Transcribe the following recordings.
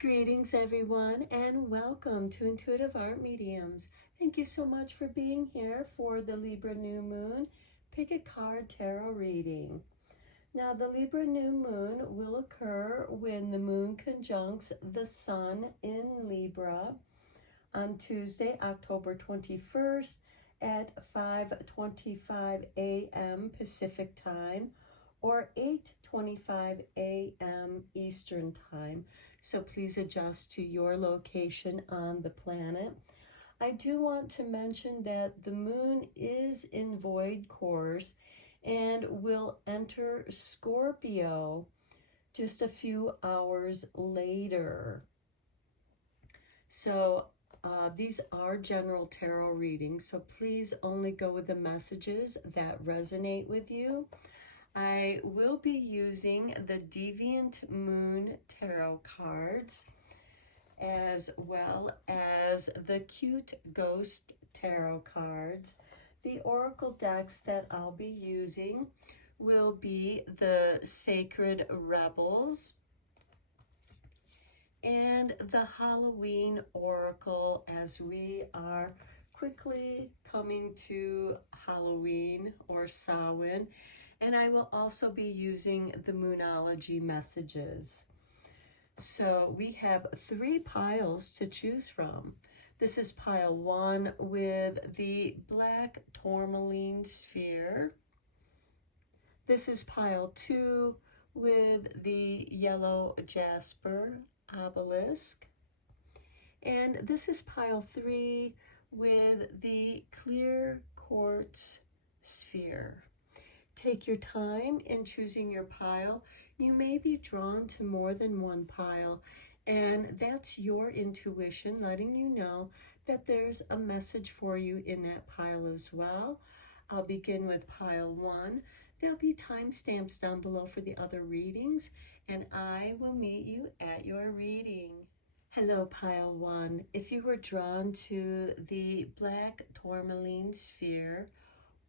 Greetings, everyone, and welcome to Intuitive Art Mediums. Thank you so much for being here for the Libra New Moon Pick a Card Tarot reading. Now, the Libra New Moon will occur when the Moon conjuncts the Sun in Libra on Tuesday, October 21st at 5:25 a.m. Pacific Time or 8:25 a.m. Eastern Time. So please adjust to your location on the planet. I do want to mention that the moon is in void course and will enter Scorpio just a few hours later. So these are general tarot readings, so please only go with the messages that resonate with you. I will be using the Deviant Moon Tarot cards as well as the Cute Ghost Tarot cards. The Oracle decks that I'll be using will be the Sacred Rebels and the Halloween Oracle, as we are quickly coming to Halloween or Samhain. And I will also be using the Moonology messages. So we have 3 piles to choose from. This is pile 1 with the black tourmaline sphere. This is pile 2 with the yellow jasper obelisk. And this is pile 3 with the clear quartz sphere. Take your time in choosing your pile. You may be drawn to more than one pile, and that's your intuition letting you know that there's a message for you in that pile as well. I'll begin with pile 1. There'll be timestamps down below for the other readings, and I will meet you at your reading. Hello, pile 1. If you were drawn to the black tourmaline sphere,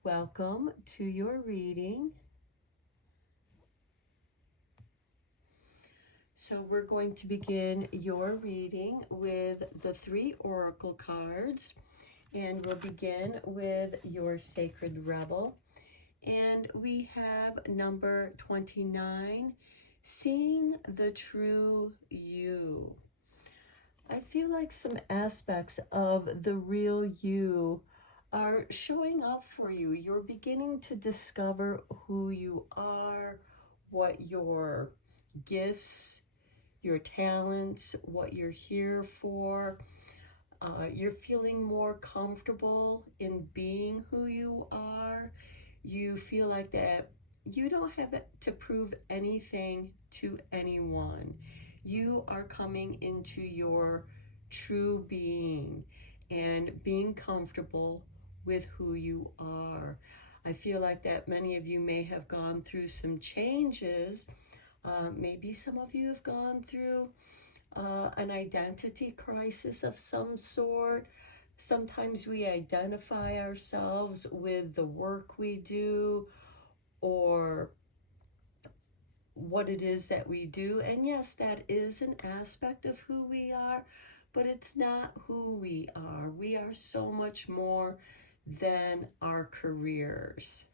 welcome to your reading. So we're going to begin your reading with the 3 oracle cards, and we'll begin with your Sacred Rebel. And we have number 29, Seeing the True You. I feel like some aspects of the real you are showing up for you. You're beginning to discover who you are, what your gifts, your talents, what you're here for. You're feeling more comfortable in being who you are. You feel like that you don't have to prove anything to anyone. You are coming into your true being and being comfortable with who you are. I feel like that many of you may have gone through some changes. Maybe some of you have gone through an identity crisis of some sort. Sometimes we identify ourselves with the work we do or what it is that we do. And yes, that is an aspect of who we are, but it's not who we are. We are so much more than our careers.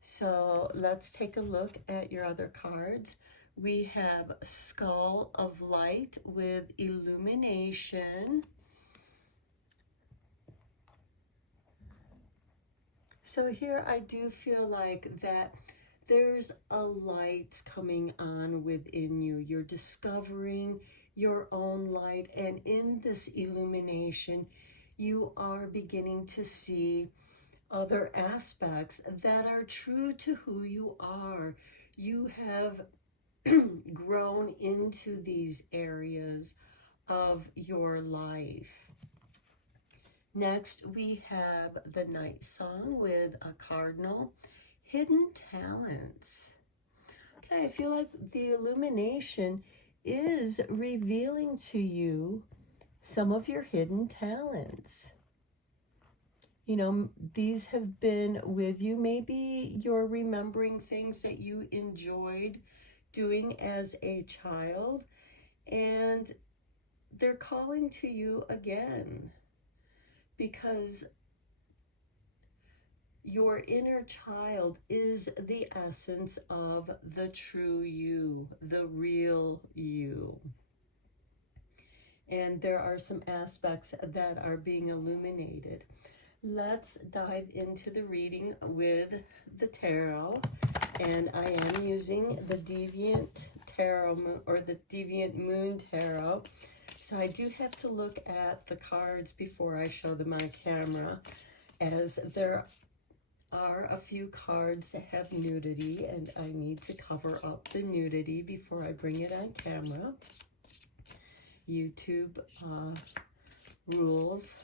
So let's take a look at your other cards. We have Skull of Light with Illumination. So here I do feel like that there's a light coming on within you. You're discovering your own light, and in this illumination, you are beginning to see other aspects that are true to who you are. You have grown into these areas of your life. Next, we have the Night Song with a cardinal, Hidden Talents. Okay, I feel like the illumination is revealing to you some of your hidden talents. You know, these have been with you. Maybe you're remembering things that you enjoyed doing as a child, And they're calling to you again because your inner child is the essence of the true you, the real you. And there are some aspects that are being illuminated. Let's dive into the reading with the tarot. And I am using the Deviant Tarot, or the Deviant Moon Tarot. So I do have to look at the cards before I show them on camera, as there are a few cards that have nudity, and I need to cover up the nudity before I bring it on camera. YouTube rules.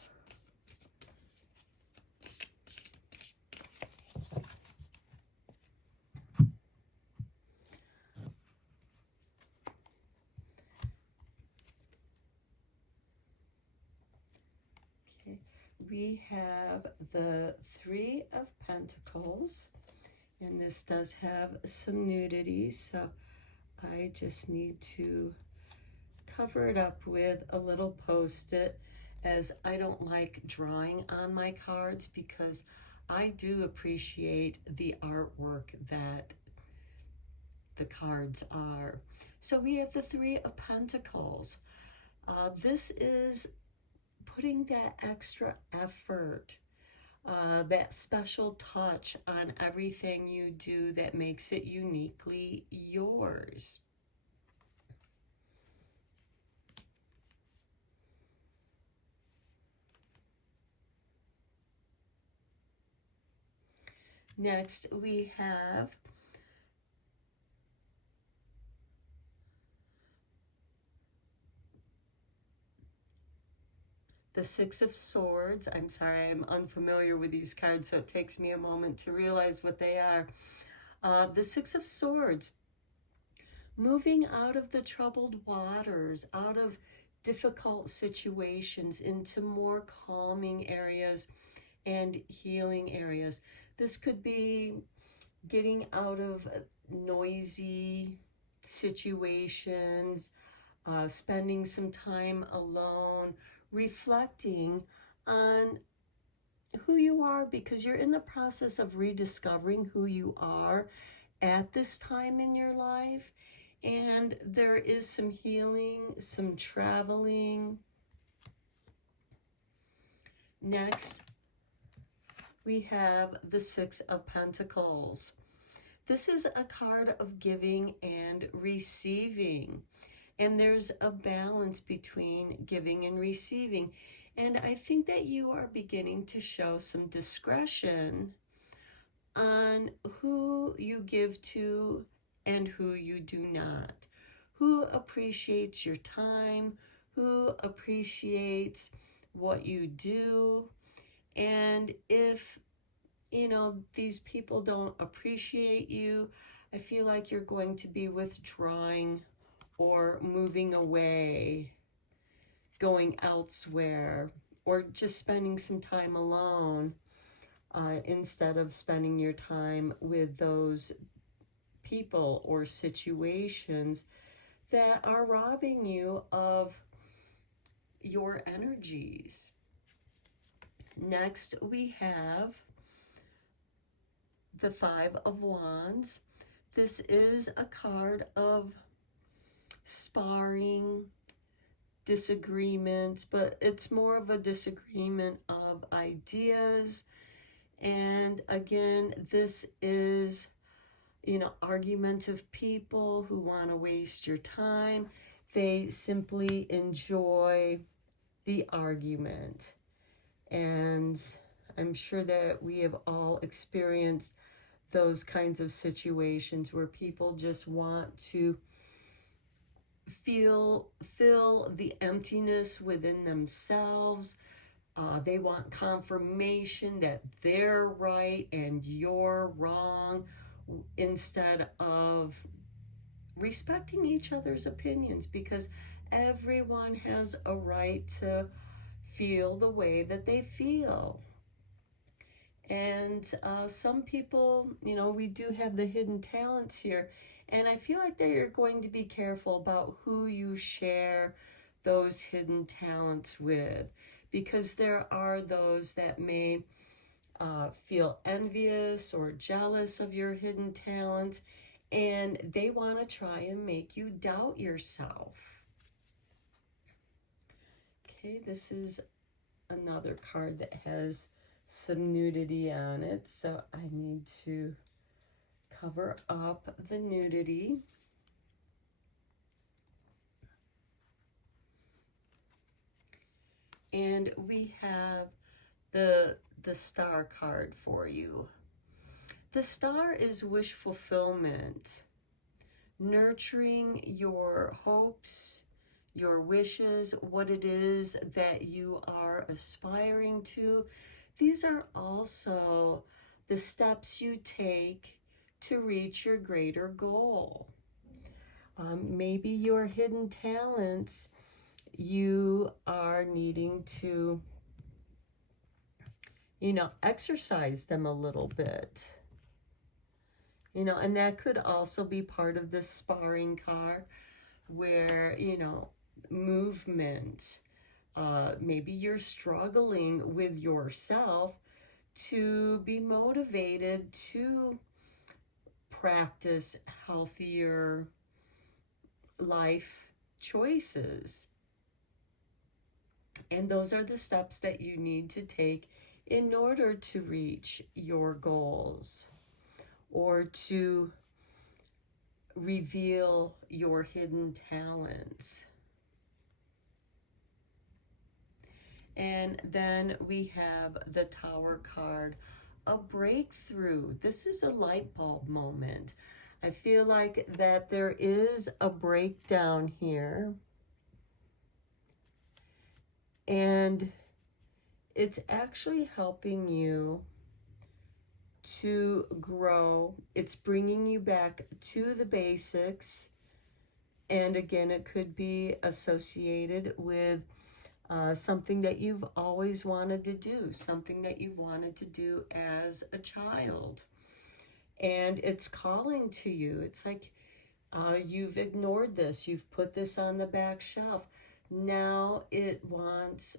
Okay, we have the Three of Pentacles, and this does have some nudity, so I just need to cover it up with a little post-it, as I don't like drawing on my cards because I do appreciate the artwork that the cards are. So we have the Three of Pentacles. This is putting that extra effort, that special touch on everything you do that makes it uniquely yours. Next, we have the Six of Swords. I'm sorry, I'm unfamiliar with these cards, so it takes me a moment to realize what they are. The Six of Swords, moving out of the troubled waters, out of difficult situations into more calming areas and healing areas. This could be getting out of noisy situations, spending some time alone, reflecting on who you are, because you're in the process of rediscovering who you are at this time in your life. And there is some healing, some traveling. Next, we have the Six of Pentacles. This is a card of giving and receiving. And there's a balance between giving and receiving. And I think that you are beginning to show some discretion on who you give to and who you do not. Who appreciates your time, who appreciates what you do. And if, you know, these people don't appreciate you, I feel like you're going to be withdrawing or moving away, going elsewhere, or just spending some time alone instead of spending your time with those people or situations that are robbing you of your energies. Next, we have the Five of Wands. This is a card of sparring, disagreements, but it's more of a disagreement of ideas. And again, this is, you know, argumentative people who want to waste your time. They simply enjoy the argument. And I'm sure that we have all experienced those kinds of situations where people just want to fill the emptiness within themselves. They want confirmation that they're right and you're wrong, instead of respecting each other's opinions, because everyone has a right to feel the way that they feel. And some people, you know, we do have the hidden talents here, And I feel like that you're going to be careful about who you share those hidden talents with, because there are those that may feel envious or jealous of your hidden talents, and they want to try and make you doubt yourself. Okay, this is another card that has some nudity on it, so I need to cover up the nudity. And we have the star card for you. The star is wish fulfillment, nurturing your hopes, your wishes, what it is that you are aspiring to. These are also the steps you take to reach your greater goal. Maybe your hidden talents, you are needing to, exercise them a little bit. And that could also be part of the sparring card where, movement. Maybe you're struggling with yourself to be motivated to practice healthier life choices. And those are the steps that you need to take in order to reach your goals or to reveal your hidden talents. And then we have the Tower card, a breakthrough. This is a light bulb moment. I feel like that there is a breakdown here. And it's actually helping you to grow. It's bringing you back to the basics. And again, it could be associated with something that you've always wanted to do, something that you've wanted to do as a child. And it's calling to you. It's like you've ignored this. You've put this on the back shelf. Now it wants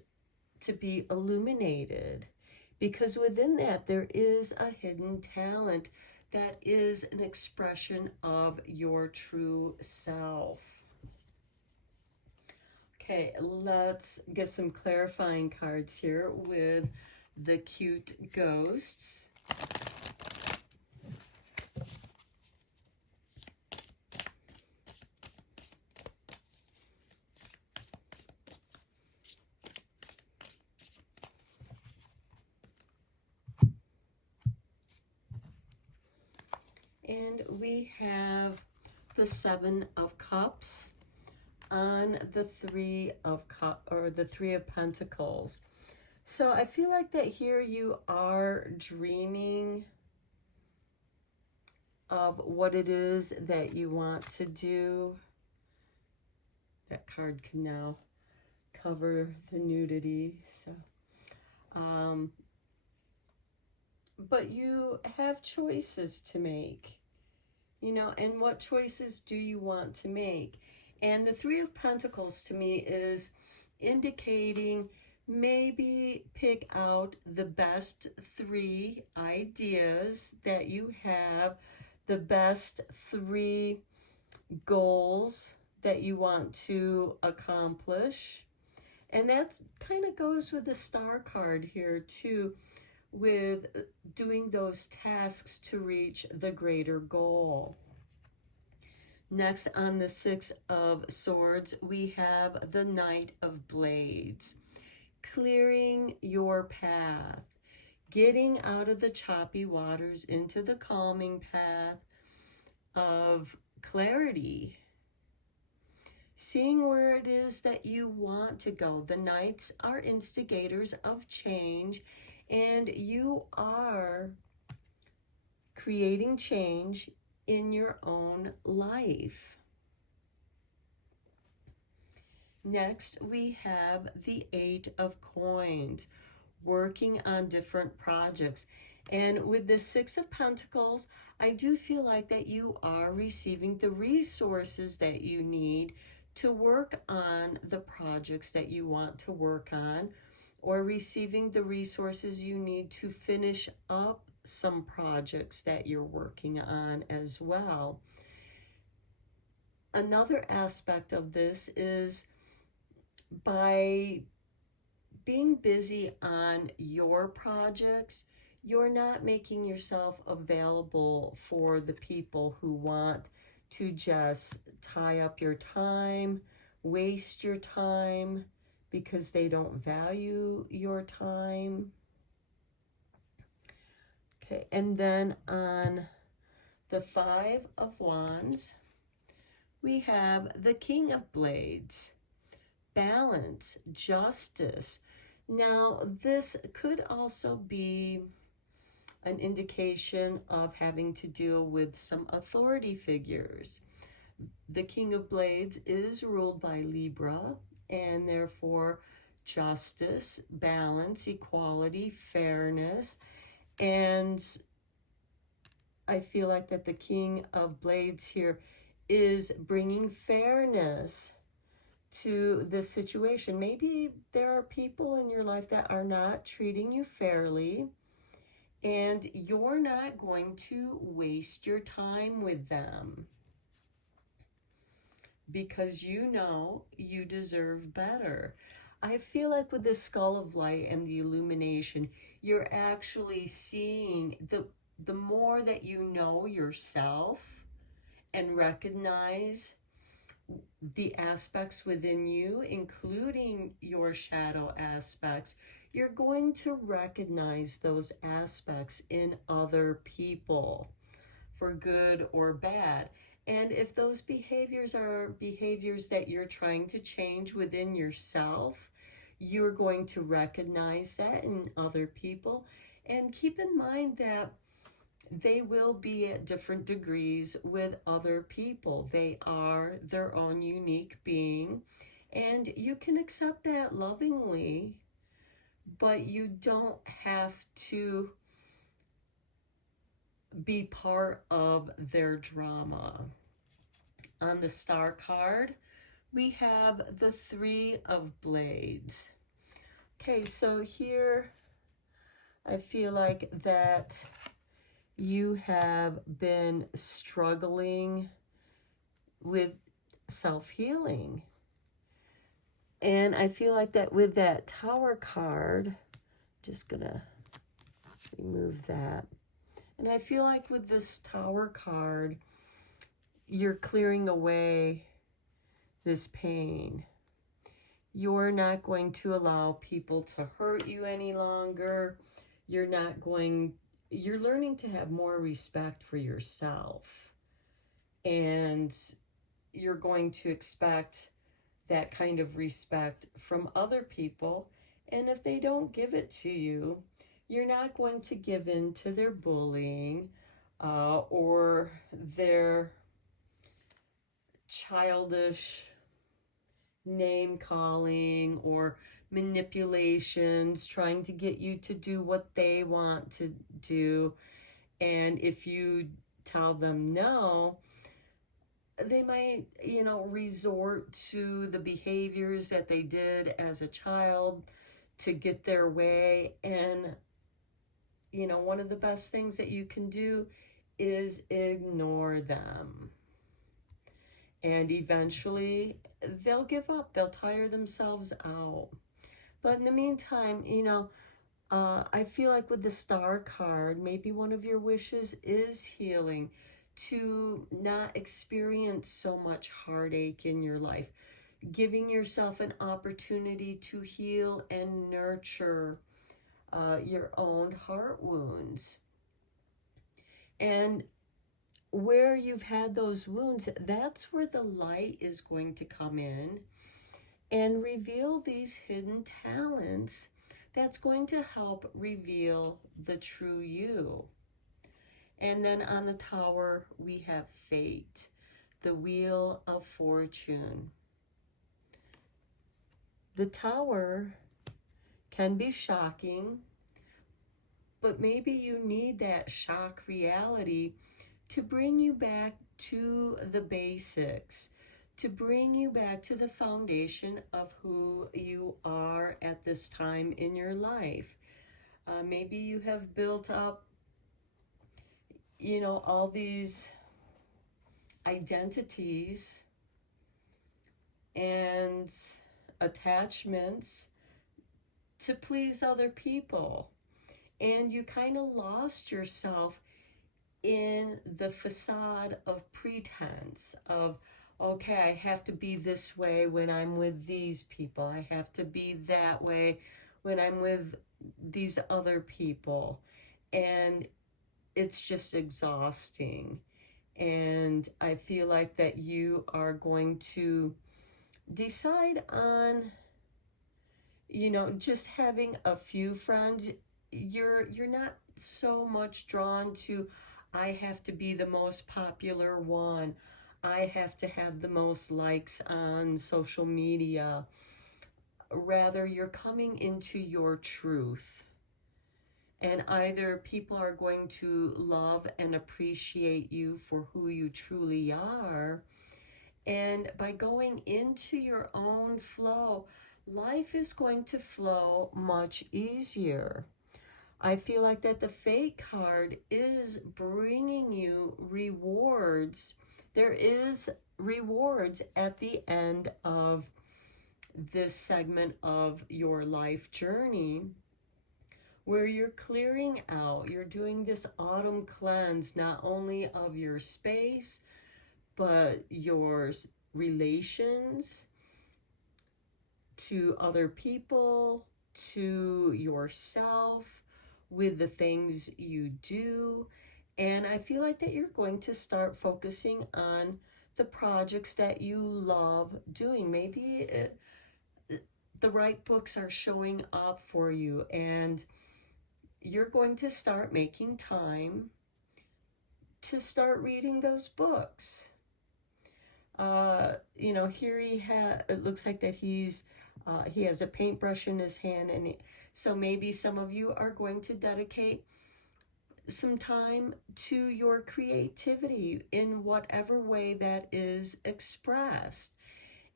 to be illuminated, because within that there is a hidden talent that is an expression of your true self. Okay, let's get some clarifying cards here with the cute ghosts. And we have the Seven of Cups on the Three of Pentacles. So I feel like that here you are dreaming of what it is that you want to do. That card can now cover the nudity. So, but you have choices to make. And what choices do you want to make? And the Three of Pentacles to me is indicating maybe pick out the best 3 ideas that you have, the best 3 goals that you want to accomplish. And that kind of goes with the Star card here too, with doing those tasks to reach the greater goal. Next, on the Six of Swords, we have the Knight of Blades. Clearing your path, getting out of the choppy waters into the calming path of clarity. Seeing where it is that you want to go. The Knights are instigators of change, and you are creating change in your own life. Next, we have the Eight of Coins, working on different projects. And with the Six of Pentacles, I do feel like that you are receiving the resources that you need to work on the projects that you want to work on, or receiving the resources you need to finish up some projects that you're working on as well. Another aspect of this is by being busy on your projects, you're not making yourself available for the people who want to just tie up your time, waste your time because they don't value your time. Okay, and then on the Five of Wands, we have the King of Blades, balance, justice. Now, this could also be an indication of having to deal with some authority figures. The King of Blades is ruled by Libra, and therefore justice, balance, equality, fairness. And I feel like that the King of Blades here is bringing fairness to this situation. Maybe there are people in your life that are not treating you fairly, and you're not going to waste your time with them because you know you deserve better. I feel like with the Skull of Light and the illumination, you're actually seeing the more that you know yourself and recognize the aspects within you, including your shadow aspects, you're going to recognize those aspects in other people for good or bad. And if those behaviors are behaviors that you're trying to change within yourself, you're going to recognize that in other people. And keep in mind that they will be at different degrees with other people. They are their own unique being, and you can accept that lovingly, but you don't have to be part of their drama. On the Star card, we have the Three of Blades. Okay, so here I feel like that you have been struggling with self-healing. And I feel like that with that Tower card, just gonna remove that. And I feel like with this Tower card, you're clearing away this pain. You're not going to allow people to hurt you any longer. You're learning to have more respect for yourself. And you're going to expect that kind of respect from other people. And if they don't give it to you, you're not going to give in to their bullying or their childish name calling or manipulations, trying to get you to do what they want to do. And if you tell them no, they might, resort to the behaviors that they did as a child to get their way. And, one of the best things that you can do is ignore them. And eventually they'll give up. They'll tire themselves out. But in the meantime, I feel like with the Star card, maybe one of your wishes is healing, to not experience so much heartache in your life, giving yourself an opportunity to heal and nurture your own heart wounds. And where you've had those wounds, that's where the light is going to come in and reveal these hidden talents. That's going to help reveal the true you. And then on the Tower, we have Fate, the Wheel of Fortune. The Tower can be shocking, but maybe you need that shock reality to bring you back to the basics, to bring you back to the foundation of who you are at this time in your life. Maybe you have built up, all these identities and attachments to please other people. And you kind of lost yourself in the facade of pretense of, okay, I have to be this way when I'm with these people. I have to be that way when I'm with these other people. And it's just exhausting. And I feel like that you are going to decide on, just having a few friends. You're not so much drawn to, I have to be the most popular one. I have to have the most likes on social media. Rather, you're coming into your truth. And either people are going to love and appreciate you for who you truly are. And by going into your own flow, life is going to flow much easier. I feel like that the Fate card is bringing you rewards. There is rewards at the end of this segment of your life journey, where you're clearing out, you're doing this autumn cleanse, not only of your space, but your relations to other people, to yourself, with the things you do. And I feel like that you're going to start focusing on the projects that you love doing. Maybe the right books are showing up for you, and you're going to start making time to start reading those books. Here it looks like that he has a paintbrush in his hand, and so maybe some of you are going to dedicate some time to your creativity in whatever way that is expressed.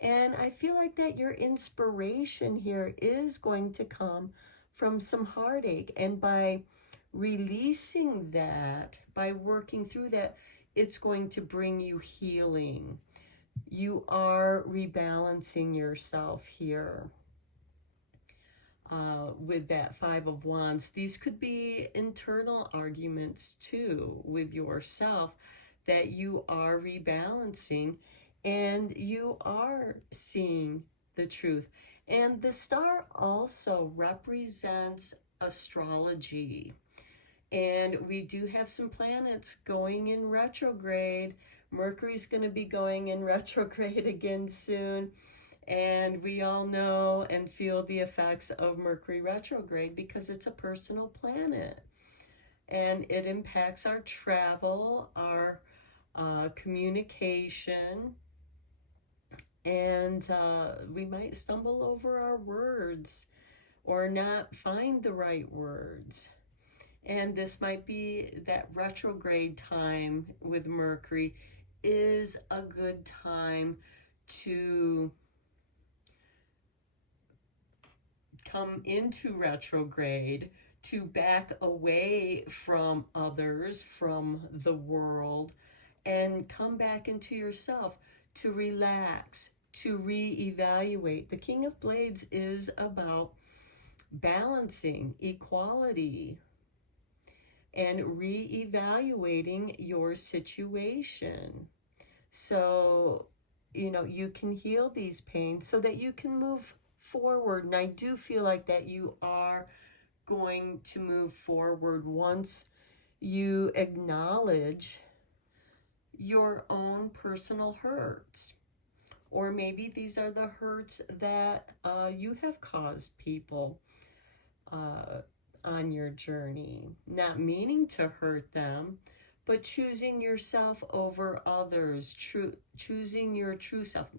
And I feel like that your inspiration here is going to come from some heartache, and by releasing that, by working through that, it's going to bring you healing. You are rebalancing yourself here with that Five of Wands. These could be internal arguments too with yourself that you are rebalancing, and you are seeing the truth. And the star also represents astrology. And we do have some planets going in retrograde. Mercury's going to be going in retrograde again soon. And we all know and feel the effects of Mercury retrograde because it's a personal planet. And it impacts our travel, our communication, and we might stumble over our words or not find the right words. And this might be that retrograde time with Mercury is a good time to come into retrograde, to back away from others, from the world, and come back into yourself, to relax, to reevaluate. The King of Blades is about balancing, equality, and reevaluating your situation. So, you can heal these pains so that you can move forward. And I do feel like that you are going to move forward once you acknowledge your own personal hurts. Or maybe these are the hurts that you have caused people on your journey, not meaning to hurt them, but choosing yourself over others, choosing your true self.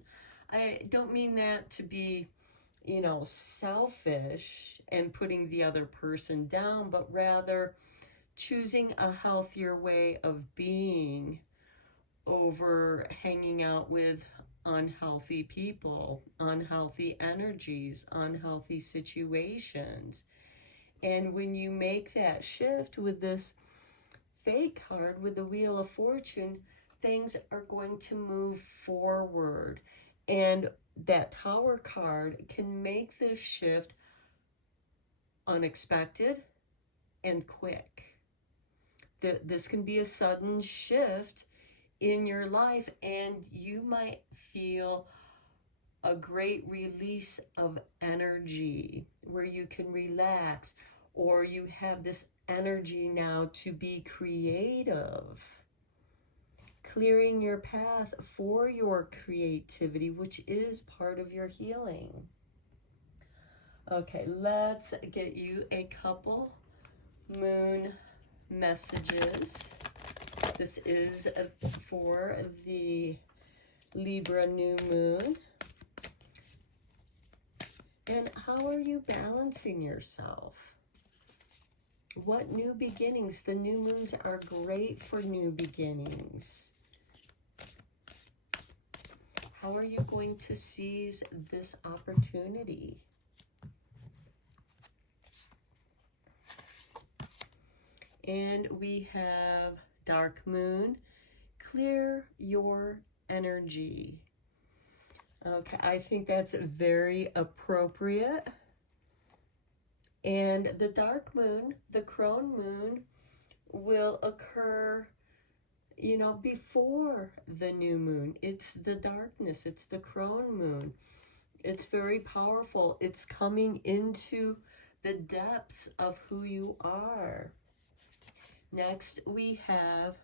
I don't mean that to be, selfish and putting the other person down, but rather choosing a healthier way of being over hanging out with unhealthy people, unhealthy energies, unhealthy situations. And when you make that shift with this fake card, with the Wheel of Fortune, things are going to move forward. And that Tower card can make this shift unexpected and quick. This can be a sudden shift in your life, and you might feel a great release of energy where you can relax, or you have this energy now to be creative, clearing your path for your creativity, which is part of your healing. Okay, let's get you a couple moon messages. This is for the Libra new moon. And how are you balancing yourself? What new beginnings? The new moons are great for new beginnings. How are you going to seize this opportunity? And we have Dark Moon. Clear your energy. Okay, I think that's very appropriate. And the Dark Moon, the Crone Moon, will occur, before the new moon. It's the darkness. It's the Crone Moon. It's very powerful. It's coming into the depths of who you are. Next, we have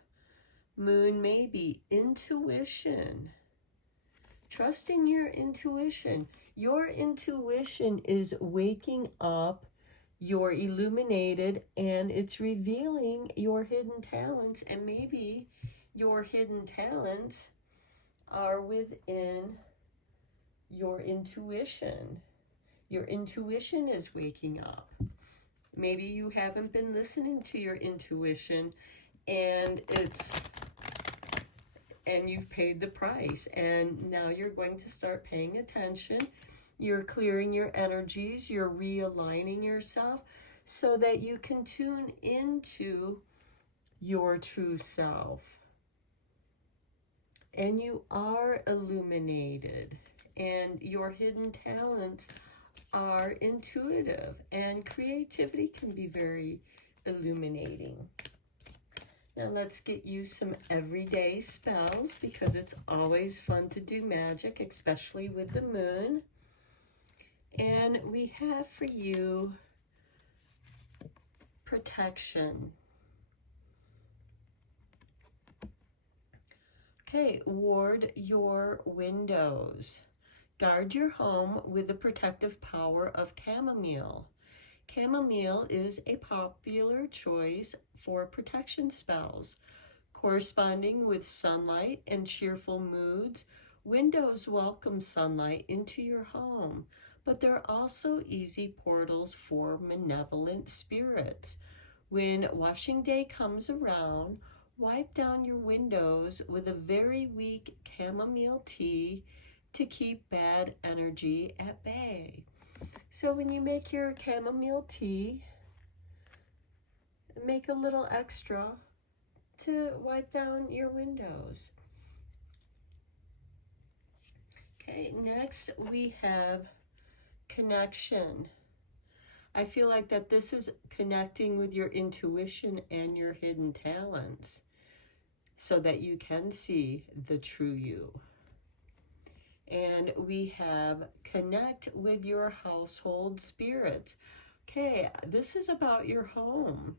Moon Maybe, intuition. Trusting your intuition. Your intuition is waking up. You're illuminated, and it's revealing your hidden talents, and maybe your hidden talents are within your intuition. Your intuition is waking up. Maybe you haven't been listening to your intuition, and you've paid the price, and now you're going to start paying attention. You're clearing your energies, you're realigning yourself so that you can tune into your true self. And you are illuminated, and your hidden talents are intuitive, and creativity can be very illuminating. Now let's get you some everyday spells, because it's always fun to do magic, especially with the moon. And we have for you protection. Okay, ward your windows. Guard your home with the protective power of chamomile. Chamomile is a popular choice for protection spells. Corresponding with sunlight and cheerful moods, windows welcome sunlight into your home, but they're also easy portals for malevolent spirits. When washing day comes around, wipe down your windows with a very weak chamomile tea to keep bad energy at bay. So when you make your chamomile tea, make a little extra to wipe down your windows. Okay, next we have connection. I feel like that this is connecting with your intuition and your hidden talents so that you can see the true you. And we have connect with your household spirits. Okay, this is about your home.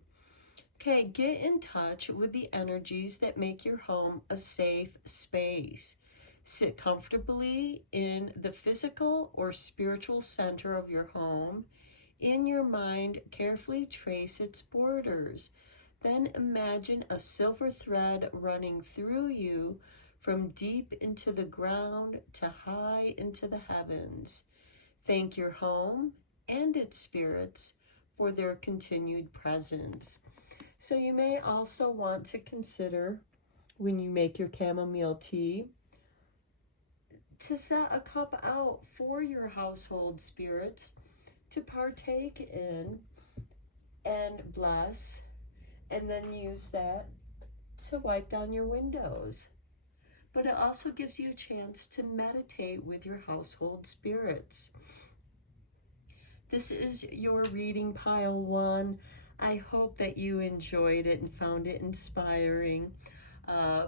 Okay, get in touch with the energies that make your home a safe space. Sit comfortably in the physical or spiritual center of your home. In your mind, carefully trace its borders. Then imagine a silver thread running through you from deep into the ground to high into the heavens. Thank your home and its spirits for their continued presence. So you may also want to consider, when you make your chamomile tea, to set a cup out for your household spirits to partake in and bless, and then use that to wipe down your windows. But it also gives you a chance to meditate with your household spirits. This is your reading, pile 1. I hope that you enjoyed it and found it inspiring.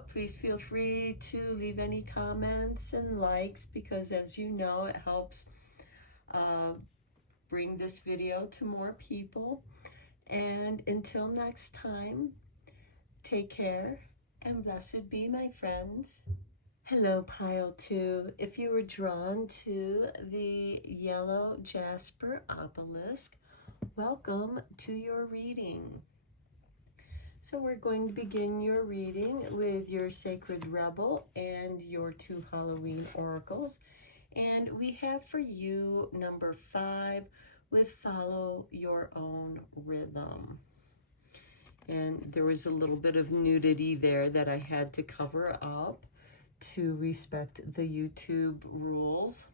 Please feel free to leave any comments and likes, because as you know, it helps bring this video to more people. And until next time, take care and blessed be, my friends. Hello, pile 2. If you were drawn to the yellow jasper obelisk, welcome to your reading. So we're going to begin your reading with your Sacred Rebel and your 2 Halloween oracles. And we have for you number 5 with Follow Your Own Rhythm. And there was a little bit of nudity there that I had to cover up to respect the YouTube rules.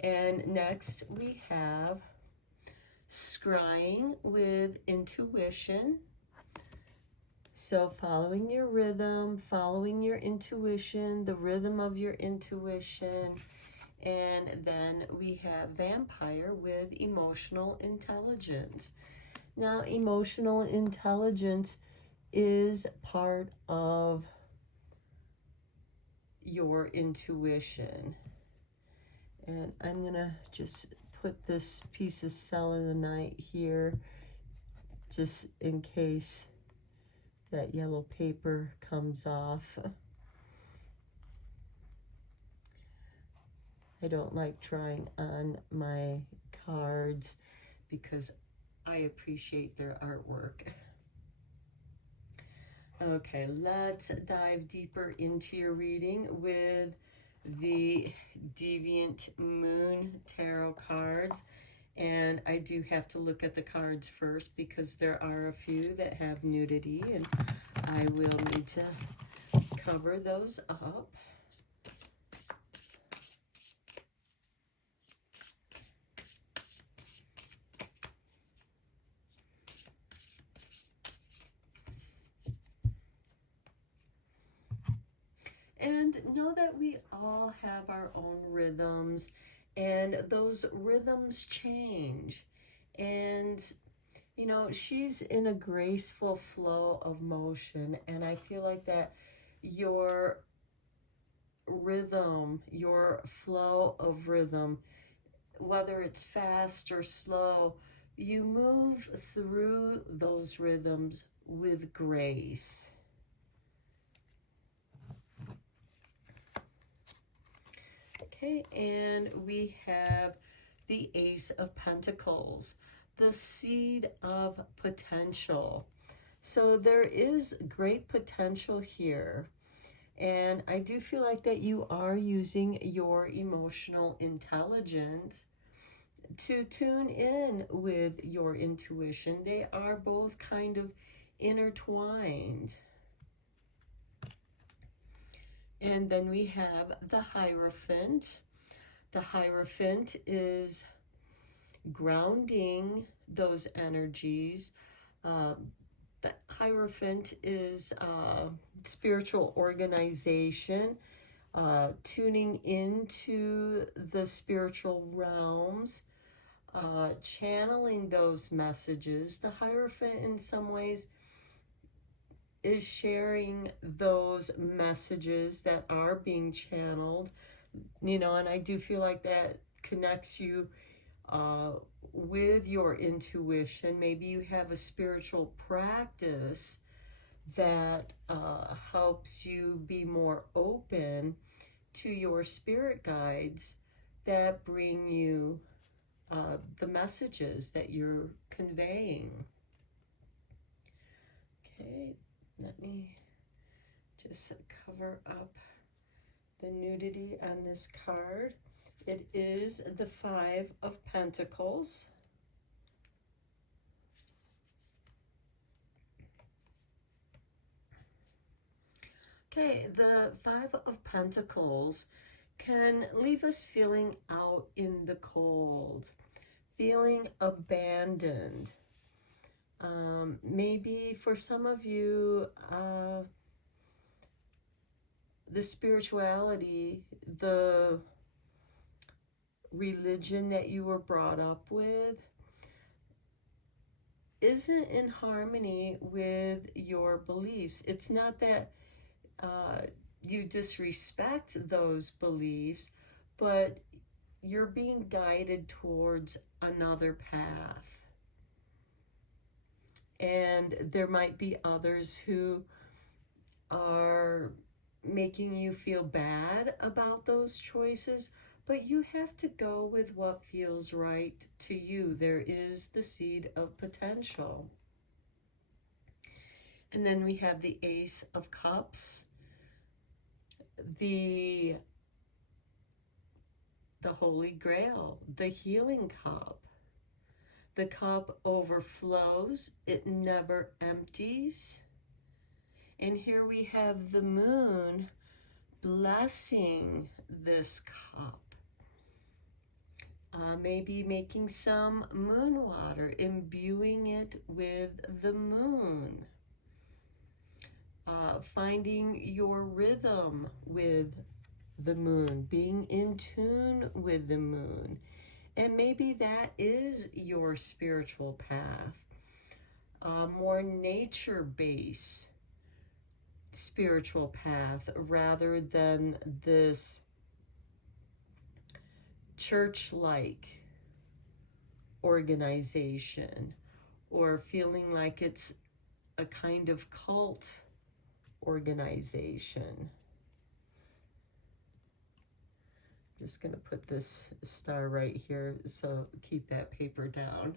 And next we have Scrying with Intuition. So following your rhythm, following your intuition, the rhythm of your intuition. And then we have Vampire with Emotional Intelligence. Now, emotional intelligence is part of your intuition. And I'm going to just put this piece of selenite here, just in case that yellow paper comes off. I don't like drawing on my cards because I appreciate their artwork. Okay, let's dive deeper into your reading with the Deviant Moon Tarot cards. And I do have to look at the cards first because there are a few that have nudity, and I will need to cover those up. And know that we all have our own rhythms, and those rhythms change. And, you know, she's in a graceful flow of motion, and I feel like that your rhythm, your flow of rhythm, whether it's fast or slow, you move through those rhythms with grace. Okay, and we have the Ace of Pentacles, the seed of potential. So there is great potential here. And I do feel like that you are using your emotional intelligence to tune in with your intuition. They are both kind of intertwined. And then we have the Hierophant. The Hierophant is grounding those energies. The Hierophant is spiritual organization, tuning into the spiritual realms, channeling those messages. The Hierophant in some ways is sharing those messages that are being channeled, you know, and I do feel like that connects you with your intuition. Maybe you have a spiritual practice that helps you be more open to your spirit guides that bring you the messages that you're conveying. Okay. Let me just cover up the nudity on this card. It is the Five of Pentacles. Okay, the Five of Pentacles can leave us feeling out in the cold, feeling abandoned. Maybe for some of you, the spirituality, the religion that you were brought up with isn't in harmony with your beliefs. It's not that you disrespect those beliefs, but you're being guided towards another path. And there might be others who are making you feel bad about those choices, but you have to go with what feels right to you. There is the seed of potential. And then we have the Ace of Cups, the Holy Grail, the healing cup. The cup overflows, it never empties. And here we have the moon blessing this cup. Maybe making some moon water, imbuing it with the moon. Finding your rhythm with the moon, being in tune with the moon. And maybe that is your spiritual path, more nature-based spiritual path rather than this church-like organization, or feeling like it's a kind of cult organization. I'm just going to put this star right here, so keep that paper down.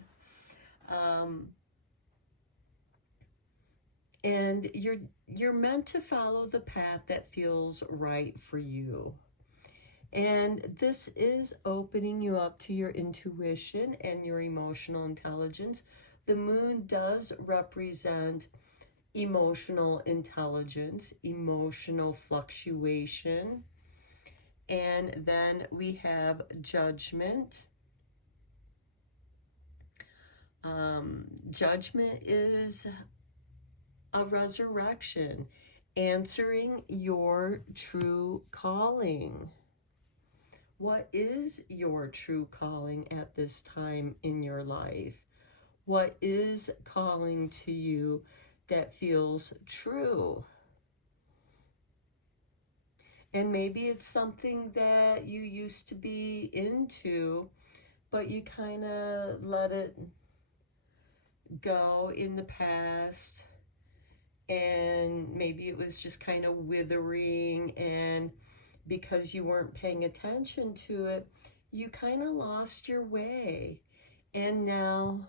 And you're meant to follow the path that feels right for you. And this is opening you up to your intuition and your emotional intelligence. The moon does represent emotional intelligence, emotional fluctuation. And then we have Judgment. Judgment is a resurrection, answering your true calling. What is your true calling at this time in your life? What is calling to you that feels true? And maybe it's something that you used to be into, but you kind of let it go in the past. And maybe it was just kind of withering, and because you weren't paying attention to it, you kind of lost your way. And now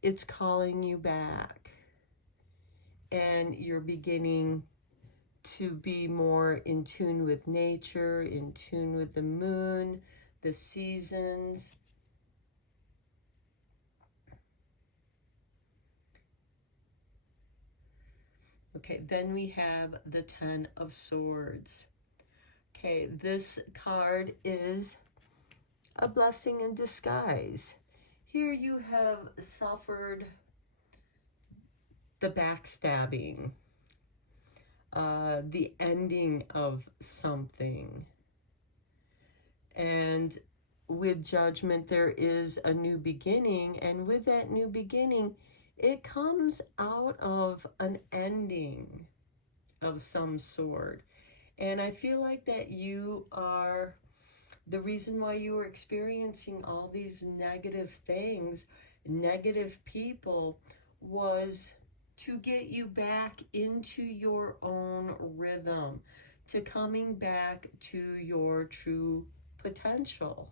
it's calling you back. And you're beginning to be more in tune with nature, in tune with the moon, the seasons. Okay, then we have the Ten of Swords. Okay, this card is a blessing in disguise. Here you have suffered the backstabbing, the ending of something. And with Judgment, there is a new beginning. And with that new beginning, it comes out of an ending of some sort. And I feel like that you are, the reason why you are experiencing all these negative things, negative people, was to get you back into your own rhythm, to coming back to your true potential,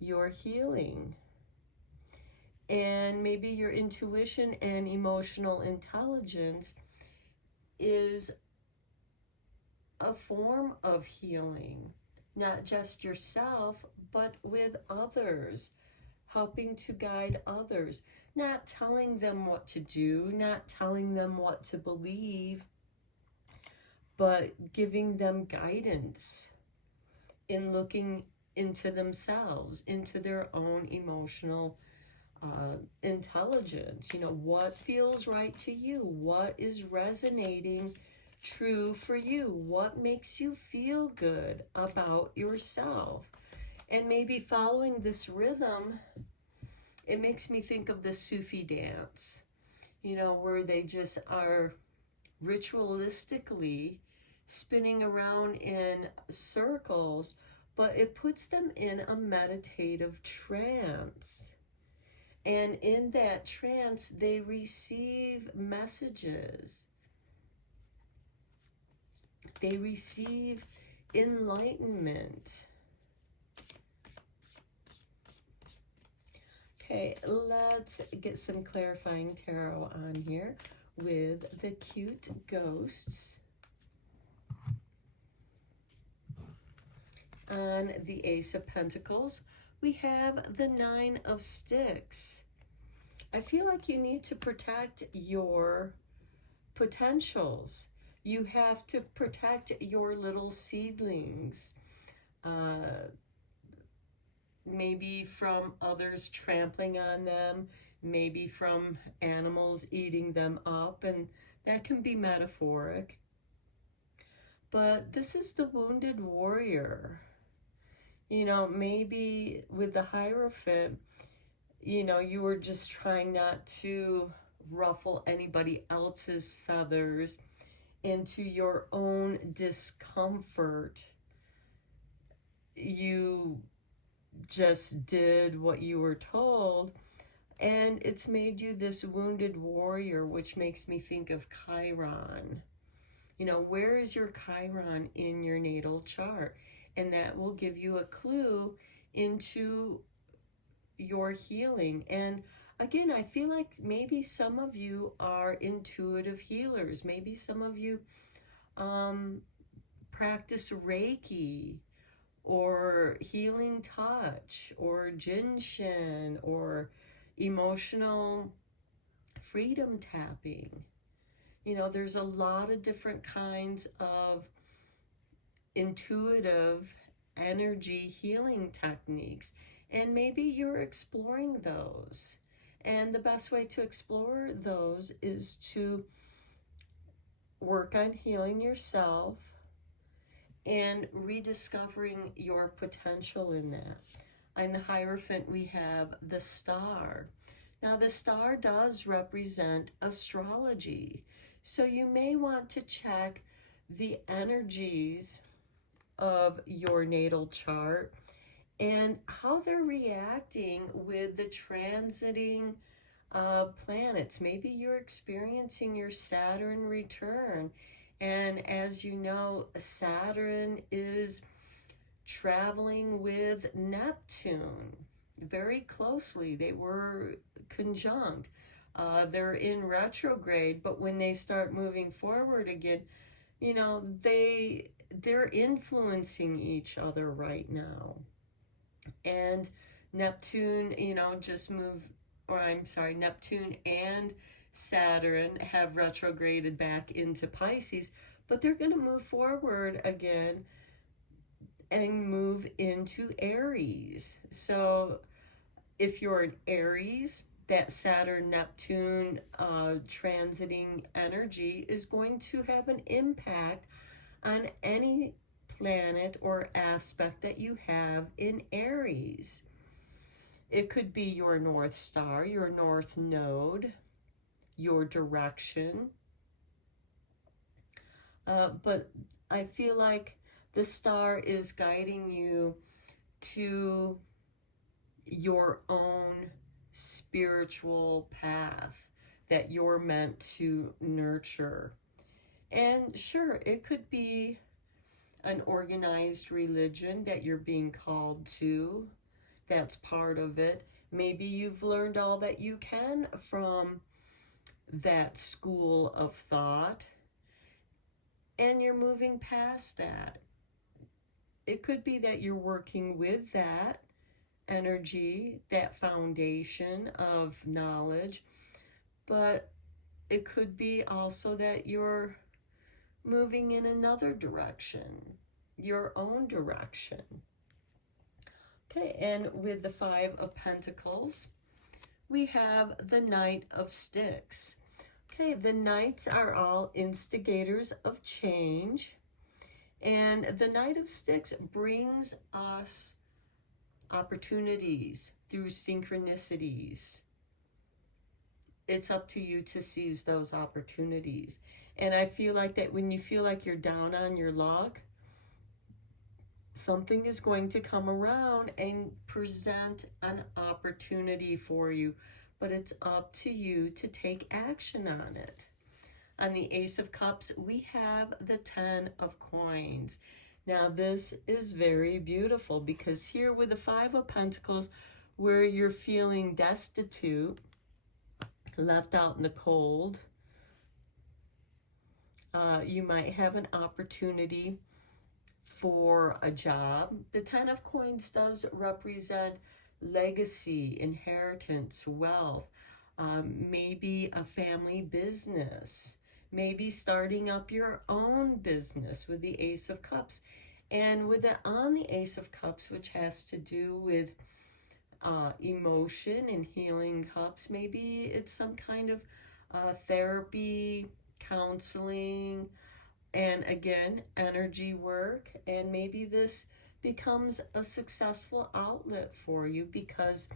your healing. And maybe your intuition and emotional intelligence is a form of healing, not just yourself, but with others, helping to guide others, not telling them what to do, not telling them what to believe, but giving them guidance in looking into themselves, into their own emotional intelligence. You know, what feels right to you? What is resonating true for you? What makes you feel good about yourself? And maybe following this rhythm, it makes me think of the Sufi dance, you know, where they just are ritualistically spinning around in circles, but it puts them in a meditative trance. And in that trance, they receive messages. They receive enlightenment. Okay, let's get some clarifying tarot on here with the cute ghosts. On the Ace of Pentacles, we have the Nine of Sticks. I feel like you need to protect your potentials. You have to protect your little seedlings. Maybe from others trampling on them, maybe from animals eating them up, and that can be metaphoric. But this is the wounded warrior. You know, maybe with the Hierophant, you know, you were just trying not to ruffle anybody else's feathers into your own discomfort. You just did what you were told, and it's made you this wounded warrior, which makes me think of Chiron. You know, where is your Chiron in your natal chart? And that will give you a clue into your healing. And again, I feel like maybe some of you are intuitive healers. Maybe some of you practice Reiki or healing touch or Jinshin or emotional freedom tapping. You know, there's a lot of different kinds of intuitive energy healing techniques, and maybe you're exploring those. And the best way to explore those is to work on healing yourself and rediscovering your potential in that. On the Hierophant, we have the star. Now, the star does represent astrology, so you may want to check the energies of your natal chart and how they're reacting with the transiting planets. Maybe you're experiencing your Saturn return, and as you know, Saturn is traveling with Neptune very closely. They were conjunct. They're in retrograde, but when they start moving forward again, you know, they're influencing each other right now. And Neptune, you know, Neptune and Saturn have retrograded back into Pisces, but they're going to move forward again and move into Aries. So if you're an Aries, that Saturn-Neptune transiting energy is going to have an impact on any planet or aspect that you have in Aries. It could be your North Star, your North Node, your direction. But I feel like the star is guiding you to your own spiritual path that you're meant to nurture. And sure, it could be an organized religion that you're being called to. That's part of it. Maybe you've learned all that you can from that school of thought. and you're moving past that. It could be that you're working with that energy, that foundation of knowledge, but it could be also that you're moving in another direction, your own direction. Okay, and with the Five of Pentacles, we have the Knight of Sticks. Okay, the Knights are all instigators of change, and the Knight of Sticks brings us opportunities through synchronicities. It's up to you to seize those opportunities. And I feel like that when you feel like you're down on your luck, something is going to come around and present an opportunity for you, but it's up to you to take action on it. On the Ace of Cups, we have the 10 of Coins. Now this is very beautiful, because here with the Five of Pentacles, where you're feeling destitute, left out in the cold, you might have an opportunity for a job. The 10 of Coins does represent legacy, inheritance, wealth, maybe a family business, maybe starting up your own business with the Ace of Cups. And with the on the Ace of Cups, which has to do with emotion and healing cups, maybe it's some kind of therapy, counseling, and again, energy work. And maybe this becomes a successful outlet for you because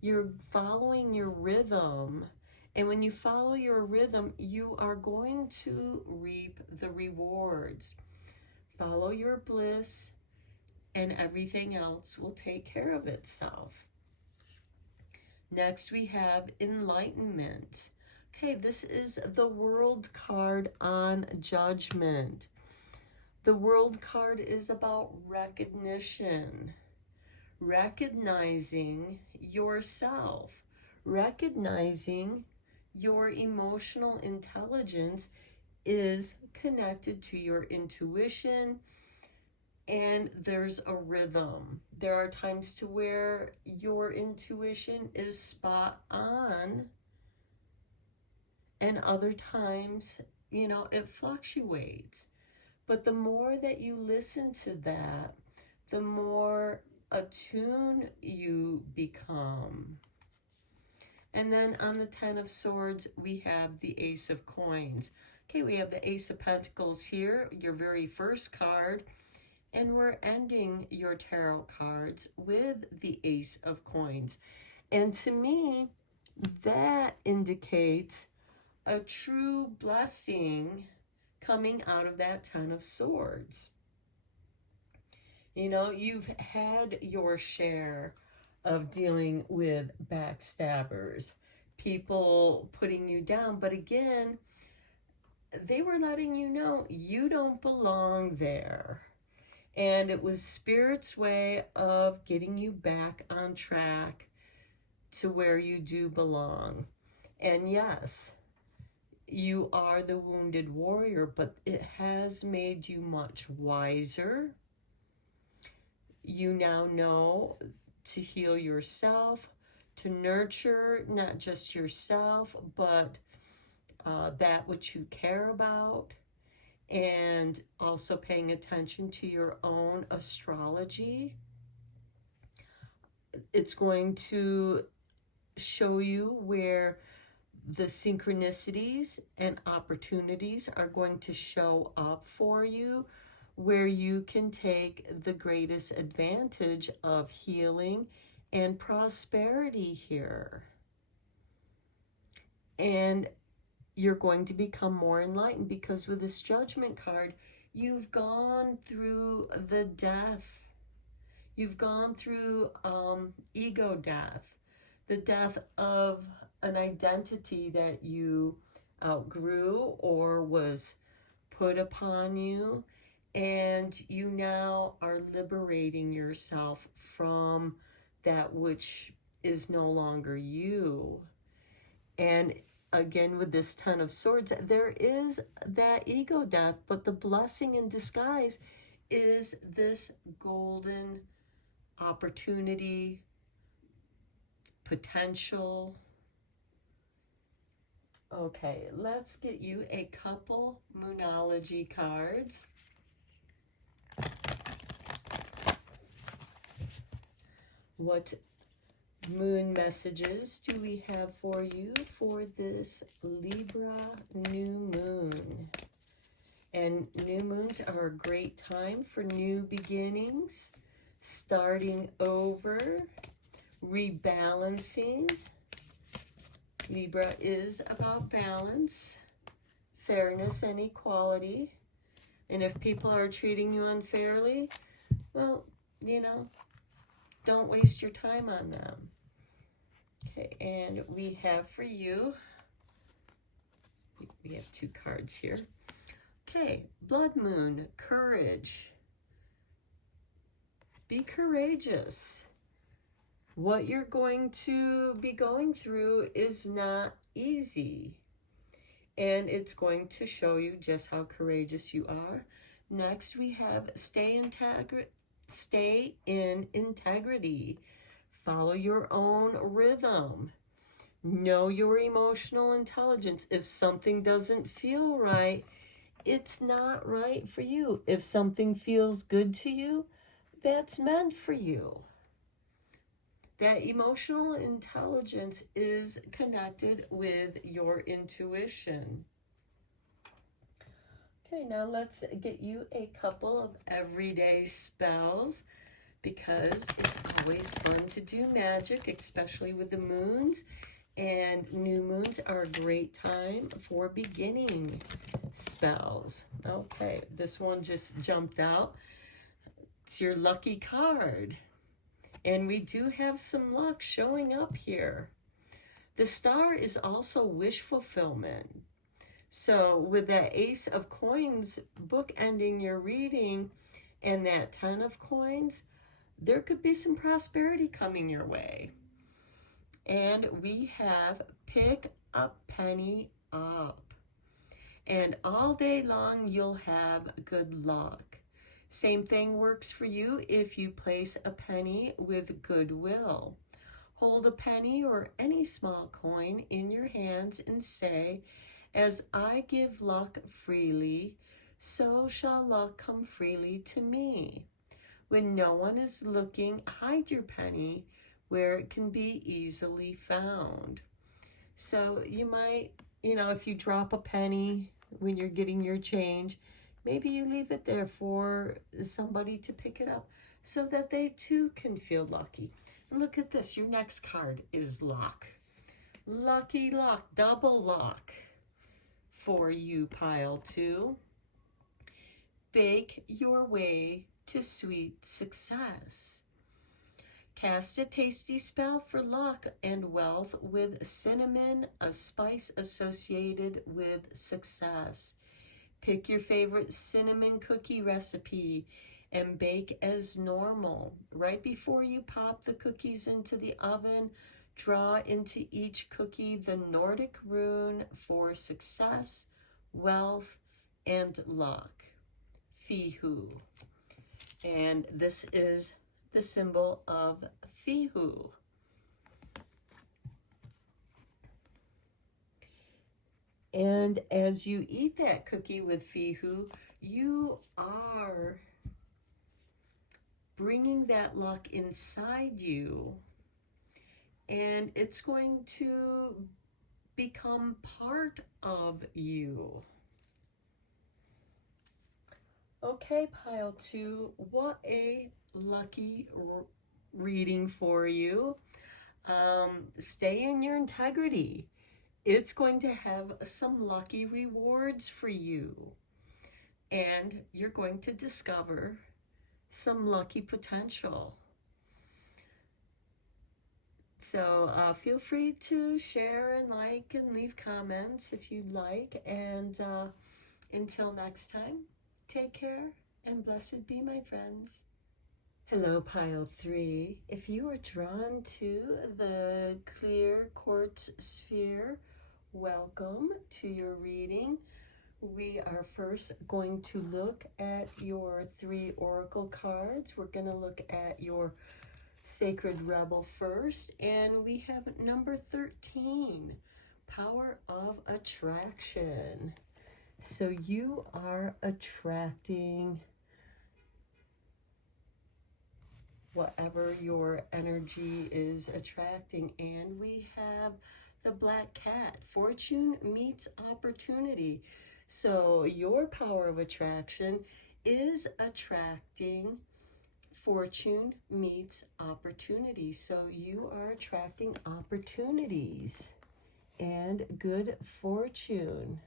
you're following your rhythm. And when you follow your rhythm, you are going to reap the rewards. Follow your bliss, and everything else will take care of itself. Next, we have Enlightenment. Okay, this is the World card on Judgment. The World card is about recognition, recognizing yourself, recognizing your emotional intelligence is connected to your intuition, and there's a rhythm. There are times to where your intuition is spot on, and other times, it fluctuates. But the more that you listen to that, the more attuned you become. And then on the 10 of Swords, we have the Ace of Coins. Okay, we have the Ace of Pentacles here, your very first card. And we're ending your tarot cards with the Ace of Coins. And to me, that indicates a true blessing coming out of that 10 of Swords. You've had your share of dealing with backstabbers, people putting you down. But again, they were letting you know you don't belong there. And it was Spirit's way of getting you back on track to where you do belong. And yes, you are the wounded warrior, but it has made you much wiser. You now know to heal yourself, to nurture not just yourself, but that which you care about, and also paying attention to your own astrology. It's going to show you where the synchronicities and opportunities are going to show up for you, where you can take the greatest advantage of healing and prosperity here. And you're going to become more enlightened, because with this Judgment card, you've gone through the death. You've gone through ego death, the death of an identity that you outgrew or was put upon you, and you now are liberating yourself from that which is no longer you. And again, with this Ten of Swords, there is that ego death, but the blessing in disguise is this golden opportunity, potential. Okay, let's get you a couple Moonology cards. What moon messages do we have for you for this Libra new moon? And new moons are a great time for new beginnings, starting over, rebalancing. Libra is about balance, fairness, and equality. And if people are treating you unfairly, well, you know, don't waste your time on them. Okay, and we have for you, we have two cards here. Okay, Blood Moon, courage. Be courageous. What you're going to be going through is not easy. And it's going to show you just how courageous you are. Next, we have stay in integrity. Follow your own rhythm. Know your emotional intelligence. If something doesn't feel right, it's not right for you. If something feels good to you, that's meant for you. That emotional intelligence is connected with your intuition. Okay, now let's get you a couple of everyday spells, because it's always fun to do magic, especially with the moons. And new moons are a great time for beginning spells. Okay, this one just jumped out. It's your lucky card. And we do have some luck showing up here. The star is also wish fulfillment. So with that Ace of Coins bookending your reading and that 10 of Coins, there could be some prosperity coming your way. And we have pick a penny up. And all day long, you'll have good luck. Same thing works for you if you place a penny with goodwill. Hold a penny or any small coin in your hands and say, as I give luck freely, so shall luck come freely to me. When no one is looking, hide your penny where it can be easily found. So you might, if you drop a penny when you're getting your change, maybe you leave it there for somebody to pick it up so that they too can feel lucky. And look at this, your next card is luck. Lucky luck, double luck for you, pile 2. Bake your way to sweet success. Cast a tasty spell for luck and wealth with cinnamon, a spice associated with success. Pick your favorite cinnamon cookie recipe and bake as normal. Right before you pop the cookies into the oven, draw into each cookie the Nordic rune for success, wealth, and luck. Fihu. And this is the symbol of Fihu. And as you eat that cookie with Fihu, you are bringing that luck inside you, and it's going to become part of you. Okay, pile 2, what a lucky reading for you. Stay in your integrity. It's going to have some lucky rewards for you. And you're going to discover some lucky potential. So feel free to share and like and leave comments if you'd like. And until next time, take care and blessed be, my friends. Hello, pile 3. If you are drawn to the clear quartz sphere Welcome to your reading. We are first going to look at your 3 oracle cards. We're going to look at your Sacred Rebel first, and we have number 13, Power of Attraction. So you are attracting whatever your energy is attracting. And we have the Black Cat. Fortune meets opportunity. So your power of attraction is attracting fortune meets opportunity. So you are attracting opportunities and good fortune.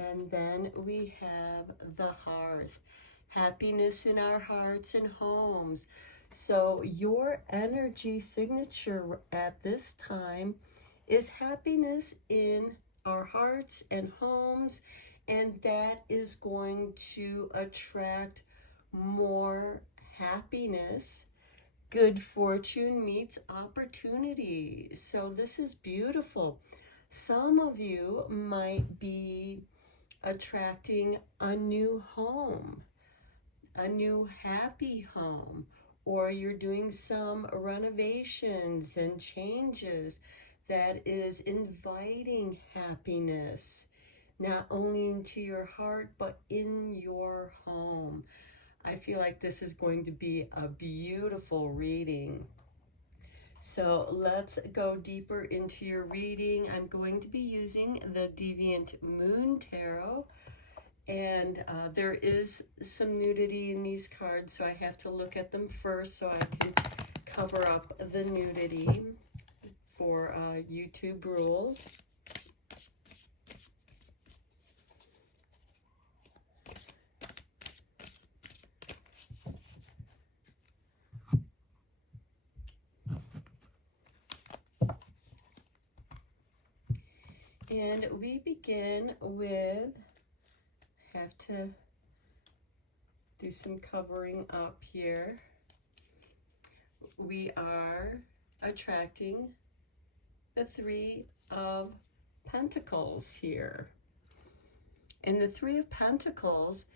And then we have the Hearth. Happiness in our hearts and homes. So your energy signature at this time is happiness in our hearts and homes, and that is going to attract more happiness. Good fortune meets opportunity. So this is beautiful. Some of you might be attracting a new home, a new happy home, or you're doing some renovations and changes that is inviting happiness, not only into your heart, but in your home. I feel like this is going to be a beautiful reading. So let's go deeper into your reading. I'm going to be using the Deviant Moon Tarot. And there is some nudity in these cards, so I have to look at them first so I can cover up the nudity for YouTube rules. And we begin with, have to do some covering up here. We are attracting the 3 of Pentacles here. And the 3 of Pentacles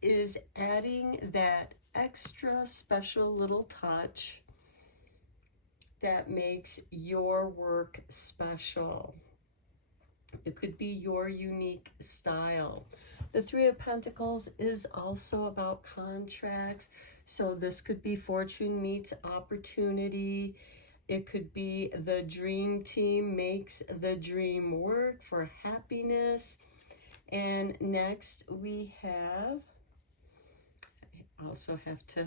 is adding that extra special little touch that makes your work special. It could be your unique style. The 3 of Pentacles is also about contracts. So this could be fortune meets opportunity. It could be the dream team makes the dream work for happiness. And next we have, I also have to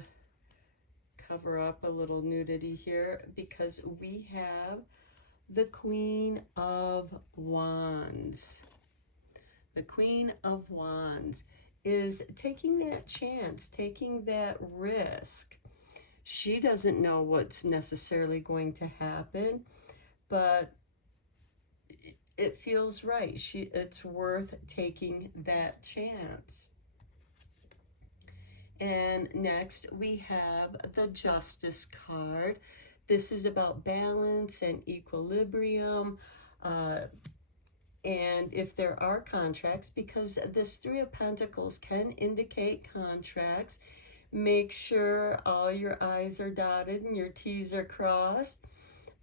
cover up a little nudity here because we have the Queen of Wands. The Queen of Wands is taking that chance, taking that risk. She doesn't know what's necessarily going to happen, but it feels right. It's worth taking that chance. And next we have the Justice card. This is about balance and equilibrium. And if there are contracts, because this 3 of Pentacles can indicate contracts, make sure all your I's are dotted and your T's are crossed,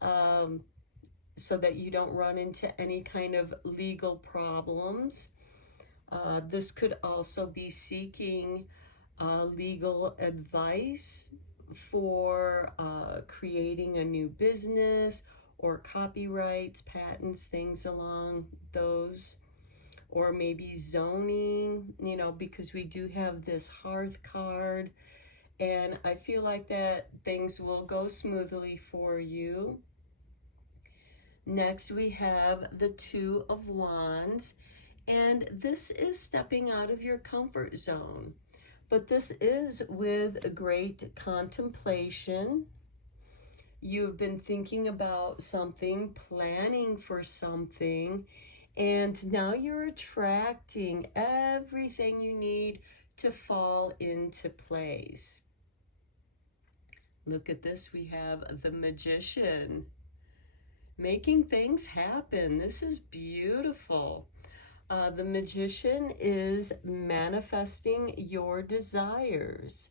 so that you don't run into any kind of legal problems. This could also be seeking legal advice for creating a new business or copyrights, patents, things along those, or maybe zoning, you know, because we do have this Hearth card, and I feel like that things will go smoothly for you. Next we have the 2 of Wands, and this is stepping out of your comfort zone. But this is with great contemplation. You've been thinking about something, planning for something, and now you're attracting everything you need to fall into place. Look at this, we have the Magician. making things happen. This is beautiful. The Magician is manifesting your desires.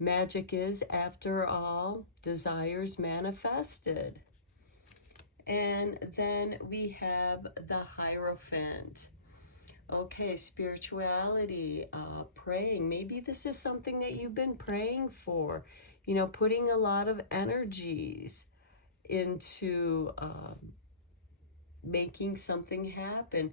Magic is, after all, desires manifested. And then we have the Hierophant. Okay, spirituality, praying. Maybe this is something that you've been praying for, you know, putting a lot of energies into making something happen,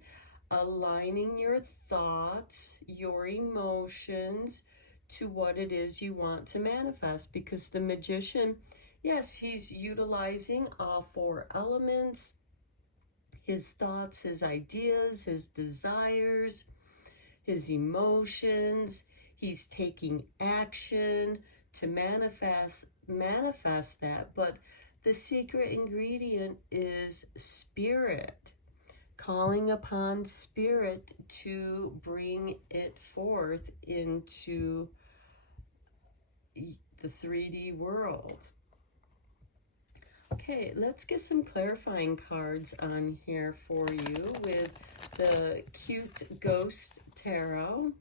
aligning your thoughts, your emotions to what it is you want to manifest. Because the Magician, yes, he's utilizing all four elements, his thoughts, his ideas, his desires, his emotions. He's taking action to manifest that. But the secret ingredient is spirit, calling upon spirit to bring it forth into the 3D world. Okay, let's get some clarifying cards on here for you with the Cute Ghost Tarot.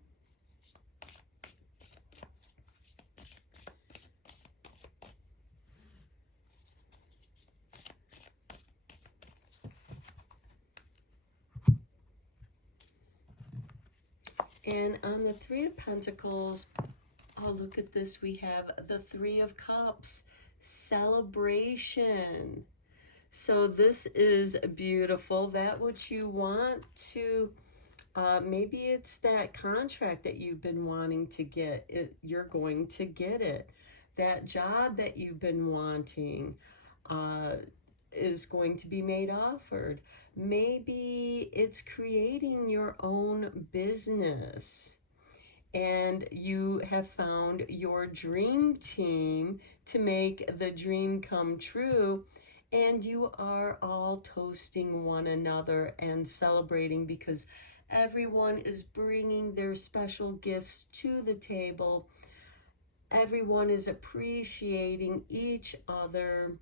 And on the Three of Pentacles, oh, look at this. We have the Three of Cups, celebration. So this is beautiful. That what you want to, maybe it's that contract that you've been wanting to get. You're going to get it. That job that you've been wanting is going to be made offered. Maybe it's creating your own business, and you have found your dream team to make the dream come true, and you are all toasting one another and celebrating because everyone is bringing their special gifts to the table. Everyone is appreciating each other.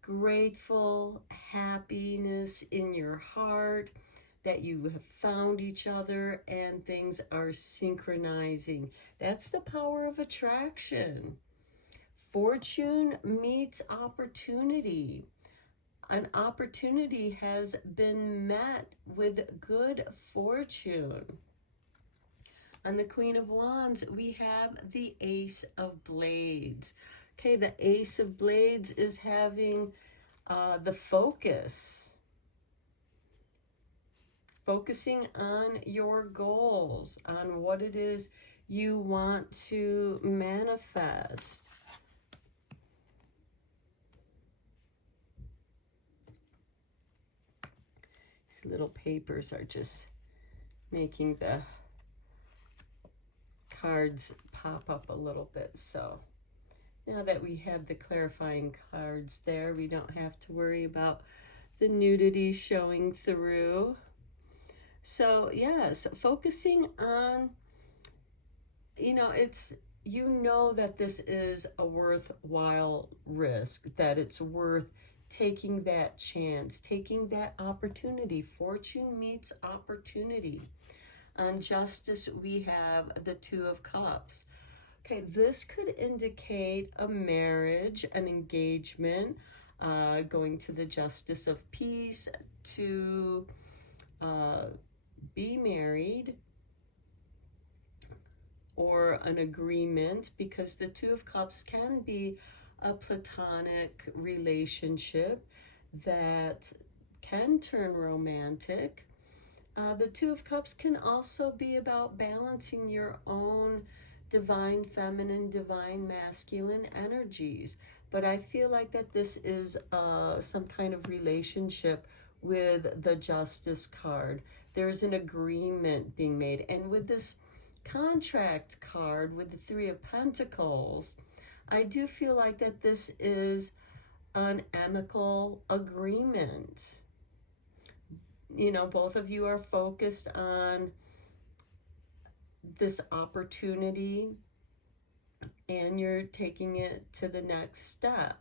Grateful, happiness in your heart that you have found each other and things are synchronizing. That's the power of attraction. Fortune meets opportunity. An opportunity has been met with good fortune. On the Queen of Wands, we have the Ace of Blades. Okay, the Ace of Blades is having the focus. Focusing on your goals, on what it is you want to manifest. These little papers are just making the cards pop up a little bit. So now that we have the clarifying cards there, we don't have to worry about the nudity showing through. So yes, focusing on, you know, that this is a worthwhile risk, that it's worth taking that chance, taking that opportunity. Fortune meets opportunity. On Justice, we have the Two of Cups. Okay, this could indicate a marriage, an engagement, going to the Justice of Peace to be married, or an agreement, because the Two of Cups can be a platonic relationship that can turn romantic. The Two of Cups can also be about balancing your own divine feminine, divine masculine energies. But I feel like that this is some kind of relationship with the Justice card. There's an agreement being made. And with this contract card, with the Three of Pentacles, I do feel like that this is an amicable agreement. You know, both of you are focused on this opportunity and you're taking it to the next step.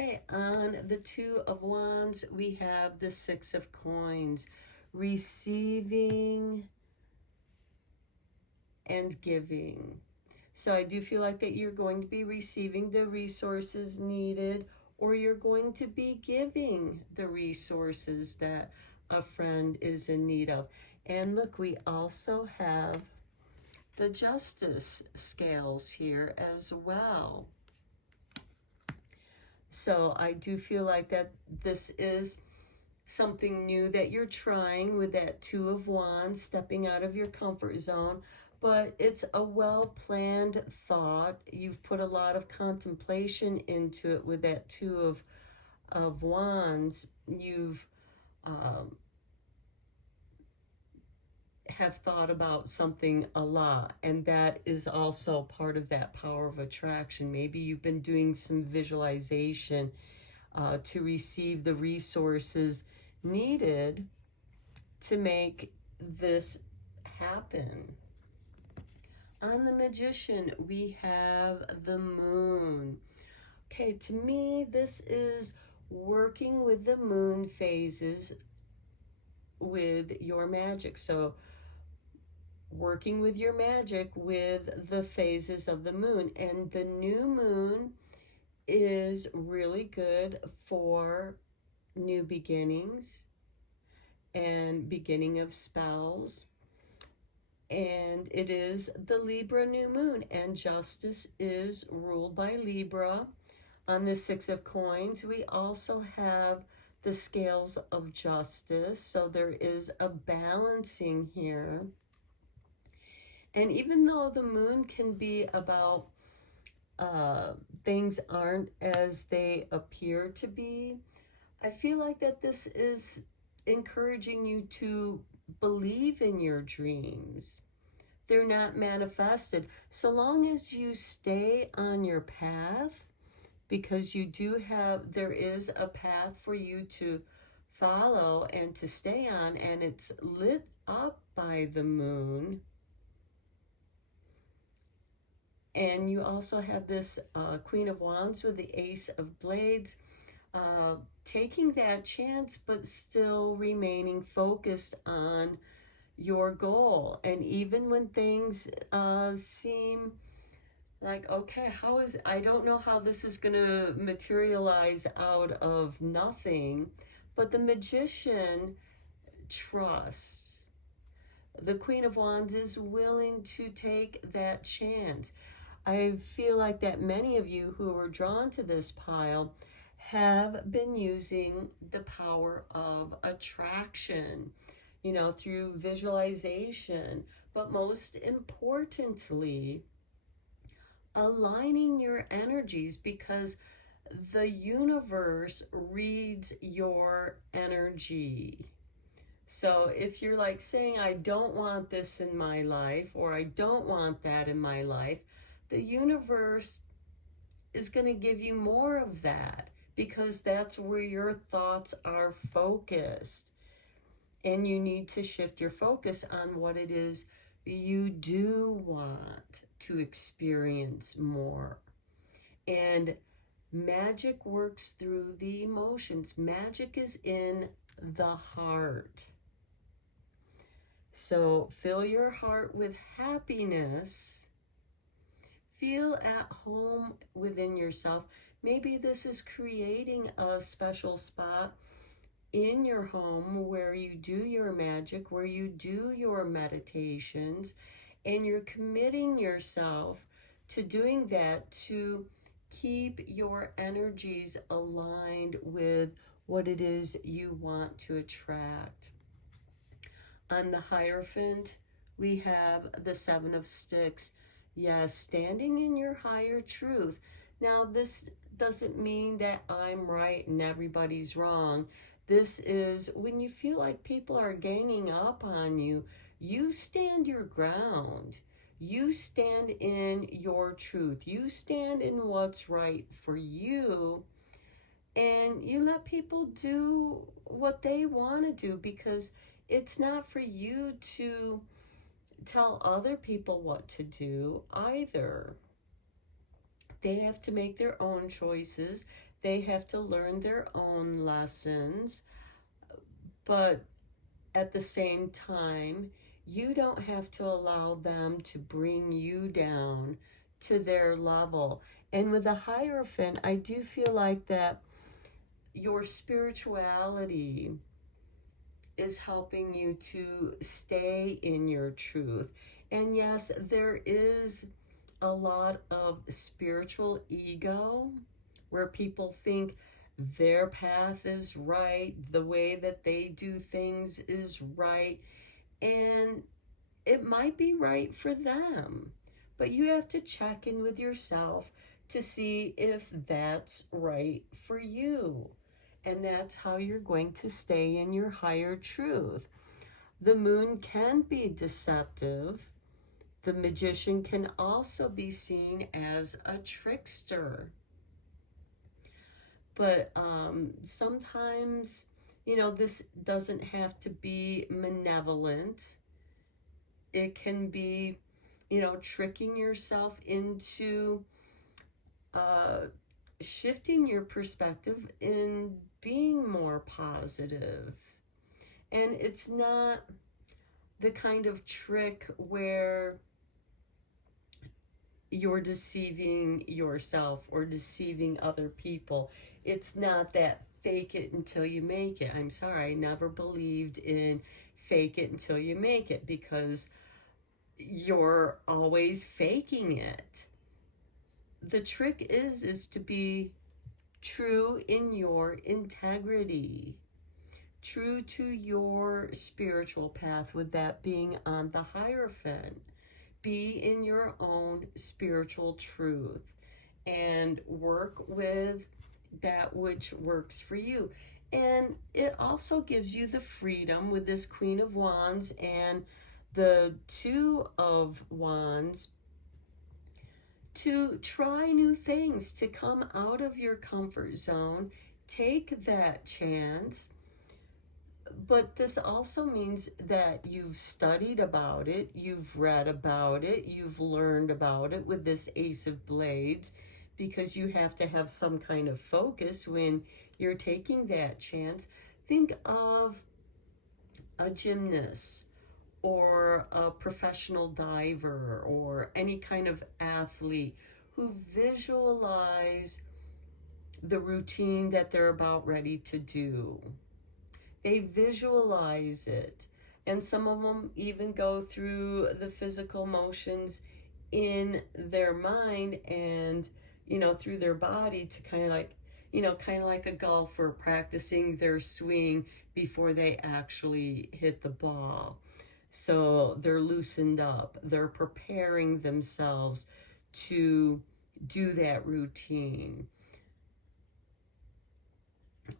Okay, on the Two of Wands, we have the Six of Coins, receiving and giving. So I do feel like that you're going to be receiving the resources needed, or you're going to be giving the resources that a friend is in need of. And look, we also have the Justice scales here as well. So I do feel like that this is something new that you're trying with that Two of Wands, stepping out of your comfort zone, but it's a well-planned thought. You've put a lot of contemplation into it with that Two of Wands. You've have thought about something a lot, and that is also part of that power of attraction. Maybe you've been doing some visualization to receive the resources needed to make this happen. On the Magician, we have the Moon. Okay, to me, this is working with the moon phases with your magic. So working with your magic with the phases of the moon. And the new moon is really good for new beginnings and beginning of spells. And it is the Libra new moon, and Justice is ruled by Libra. On the Six of Coins, we also have the scales of justice, so there is a balancing here. And even though the moon can be about things aren't as they appear to be, I feel like that this is encouraging you to believe in your dreams. They're not manifested. So long as you stay on your path, because you do have, there is a path for you to follow and to stay on, and it's lit up by the moon. And you also have this Queen of Wands with the Ace of Blades, taking that chance, but still remaining focused on your goal. And even when things seem like, okay, I don't know how this is going to materialize out of nothing, but the Magician trusts. The Queen of Wands is willing to take that chance. I feel like that many of you who were drawn to this pile have been using the power of attraction, you know, through visualization, but most importantly, aligning your energies, because the universe reads your energy. So if you're like saying, I don't want this in my life, or I don't want that in my life, the universe is going to give you more of that, because that's where your thoughts are focused. And you need to shift your focus on what it is you do want to experience more. And magic works through the emotions. Magic is in the heart. So fill your heart with happiness. Feel at home within yourself. Maybe this is creating a special spot in your home where you do your magic, where you do your meditations, and you're committing yourself to doing that to keep your energies aligned with what it is you want to attract. On the Hierophant, we have the Seven of Sticks. Yes, standing in your higher truth. Now, this doesn't mean that I'm right and everybody's wrong. This is when you feel like people are ganging up on you, you stand your ground. You stand in your truth. You stand in what's right for you. And you let people do what they want to do, because it's not for you to tell other people what to do either. They have to make their own choices. They have to learn their own lessons, but at the same time, you don't have to allow them to bring you down to their level. And with the Hierophant, I do feel like that your spirituality is helping you to stay in your truth. And yes, there is a lot of spiritual ego where people think their path is right, the way that they do things is right, and it might be right for them. But you have to check in with yourself to see if that's right for you. And that's how you're going to stay in your higher truth. The moon can be deceptive. The Magician can also be seen as a trickster. But sometimes, this doesn't have to be malevolent. It can be, tricking yourself into shifting your perspective and being more positive. And it's not the kind of trick where you're deceiving yourself or deceiving other people. It's not that fake it until you make it. I'm sorry, I never believed in fake it until you make it, because you're always faking it. The trick is to be true in your integrity, true to your spiritual path, with that being on the Hierophant. Be in your own spiritual truth and work with that which works for you. And it also gives you the freedom with this Queen of Wands and the Two of Wands to try new things, to come out of your comfort zone, take that chance. But this also means that you've studied about it, you've read about it, you've learned about it with this Ace of Blades, because you have to have some kind of focus when you're taking that chance. Think of a gymnast or a professional diver or any kind of athlete who visualize the routine that they're about ready to do. They visualize it. And some of them even go through the physical motions in their mind and, through their body to kind of like a golfer practicing their swing before they actually hit the ball. So they're loosened up. They're preparing themselves to do that routine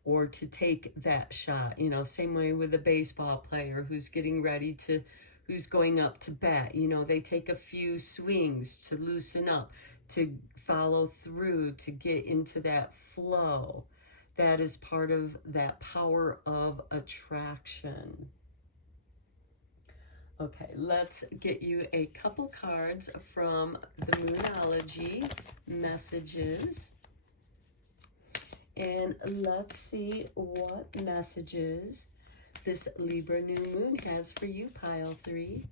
or to take that shot. Same way with a baseball player who's going up to bat. They take a few swings to loosen up, to follow through, to get into that flow. That is part of that power of attraction. Okay, let's get you a couple cards from the Moonology messages. And let's see what messages this Libra new moon has for you, pile 3.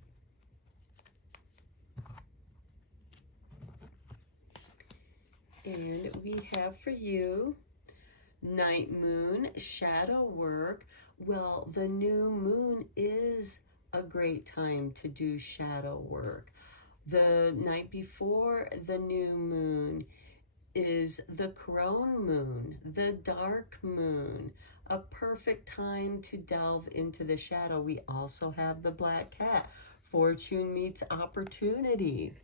And we have for you night moon, shadow work. Well, the new moon is a great time to do shadow work. The night before the new moon is the crone moon, the dark moon, a perfect time to delve into the shadow. We also have the black cat, fortune meets opportunity.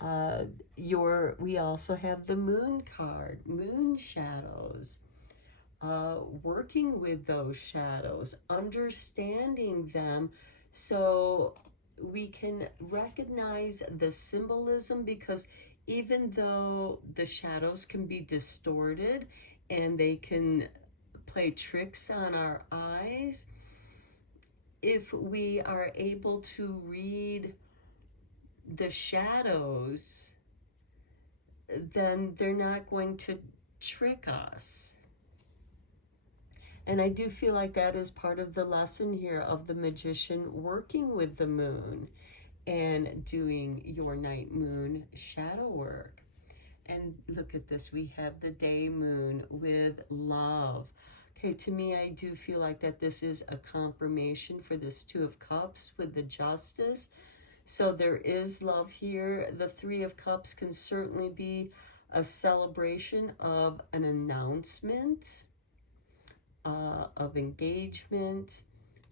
We also have the moon card, moon shadows. Working with those shadows, understanding them so we can recognize the symbolism, because even though the shadows can be distorted and they can play tricks on our eyes, if we are able to read the shadows, then they're not going to trick us. And I do feel like that is part of the lesson here of the magician working with the moon and doing your night moon shadow work. And look at this, we have the day moon with love. Okay, to me, I do feel like that this is a confirmation for this Two of Cups with the Justice. So there is love here. The Three of Cups can certainly be a celebration of an announcement, of engagement,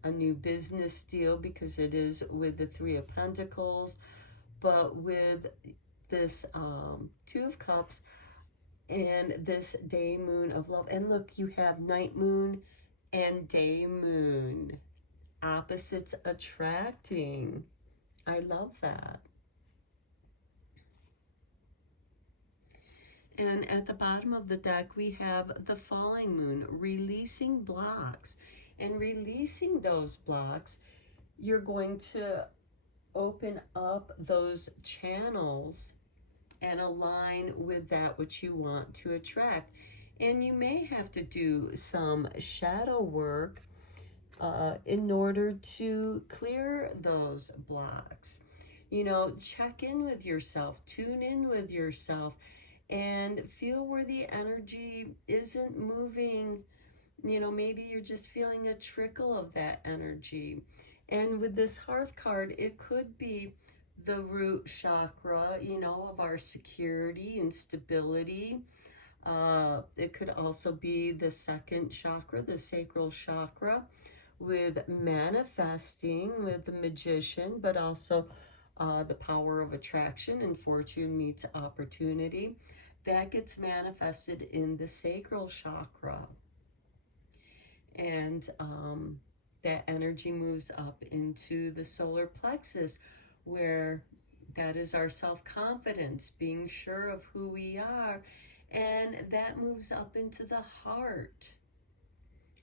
a new business deal, because it is with the Three of Pentacles. But with this Two of Cups and this day moon of love, and look, you have night moon and day moon, opposites attracting. I love that. And at the bottom of the deck, we have the falling moon, releasing blocks. And releasing those blocks, you're going to open up those channels and align with that which you want to attract. And you may have to do some shadow work in order to clear those blocks. You know, check in with yourself, tune in with yourself, and feel where the energy isn't moving. You know, maybe you're just feeling a trickle of that energy. And with this Hearth card, it could be the root chakra, you know, of our security and stability. It could also be the second chakra, the sacral chakra, with manifesting with the magician, but also the power of attraction and fortune meets opportunity. That gets manifested in the sacral chakra. And that energy moves up into the solar plexus, where that is our self-confidence, being sure of who we are. And that moves up into the heart.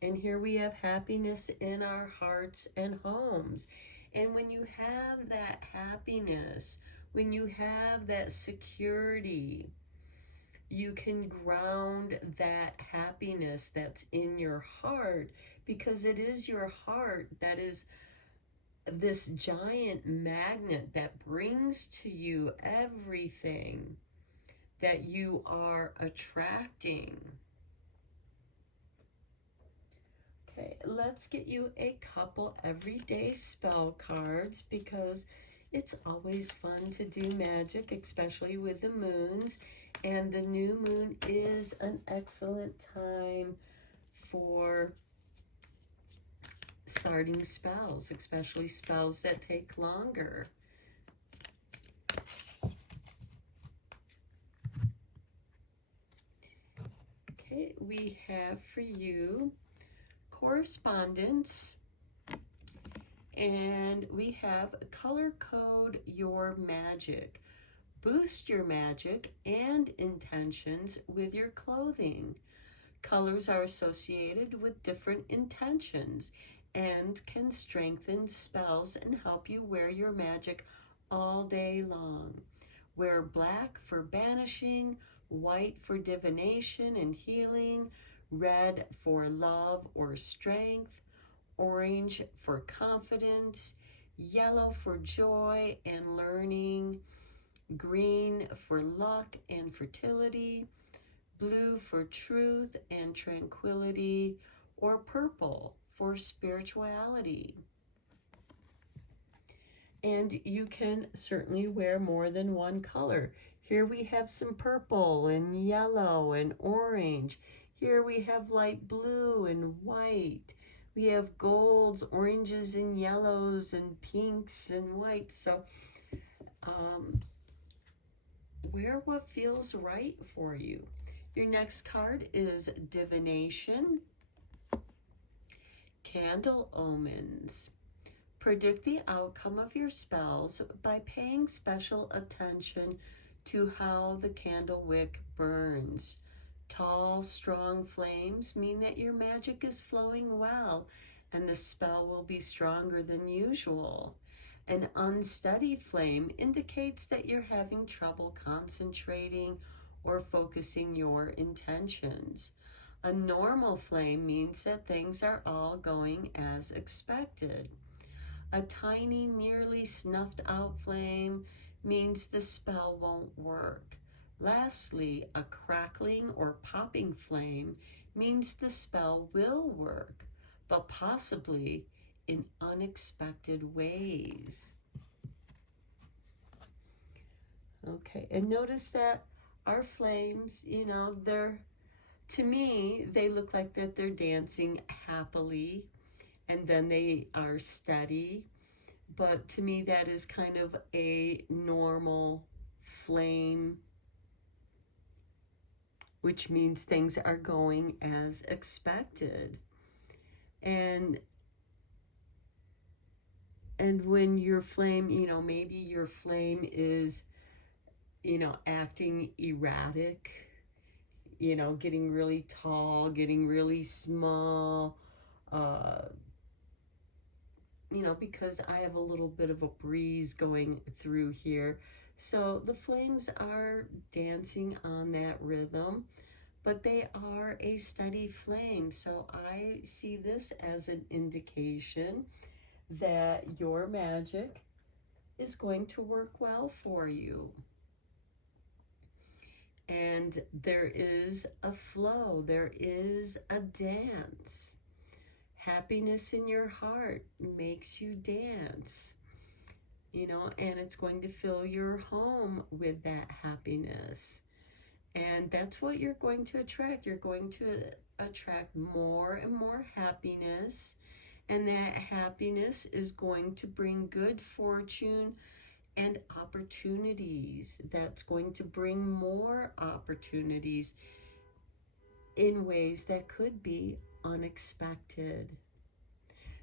And here we have happiness in our hearts and homes. And when you have that happiness, when you have that security, you can ground that happiness that's in your heart, because it is your heart that is this giant magnet that brings to you everything that you are attracting. Okay, let's get you a couple everyday spell cards, because it's always fun to do magic, especially with the moons. And the new moon is an excellent time for starting spells, especially spells that take longer. Okay, we have for you correspondence, and we have color code your magic. Boost your magic and intentions with your clothing. Colors are associated with different intentions and can strengthen spells and help you wear your magic all day long. Wear black for banishing, white for divination and healing, red for love or strength, orange for confidence, yellow for joy and learning, green for luck and fertility, blue for truth and tranquility, or purple for spirituality. And you can certainly wear more than one color. Here we have some purple and yellow and orange. Here we have light blue and white. We have golds, oranges, and yellows, and pinks and whites. So wear what feels right for you. Your next card is divination. Candle omens. Predict the outcome of your spells by paying special attention to how the candle wick burns. Tall, strong flames mean that your magic is flowing well and the spell will be stronger than usual. An unsteady flame indicates that you're having trouble concentrating or focusing your intentions. A normal flame means that things are all going as expected. A tiny, nearly snuffed out flame means the spell won't work. Lastly, a crackling or popping flame means the spell will work, but possibly in unexpected ways. Okay, and notice that our flames, you know, to me, they look like that they're dancing happily, and then they are steady. But to me, that is kind of a normal flame, which means things are going as expected. And when your flame, you know, maybe your flame is, you know, acting erratic, you know, getting really tall, getting really small, you know, because I have a little bit of a breeze going through here. So the flames are dancing on that rhythm, but they are a steady flame. So I see this as an indication that your magic is going to work well for you. And there is a flow, there is a dance. Happiness in your heart makes you dance, you know, and it's going to fill your home with that happiness. And that's what you're going to attract. You're going to attract more and more happiness, and that happiness is going to bring good fortune and opportunities. That's going to bring more opportunities in ways that could be unexpected.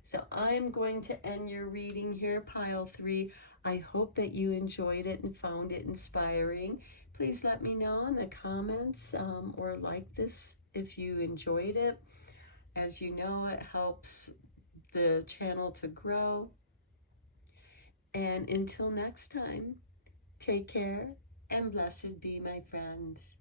So I'm going to end your reading here, pile 3. I hope that you enjoyed it and found it inspiring. Please let me know in the comments or like this if you enjoyed it. As you know, it helps the channel to grow. And until next time, take care and blessed be, my friends.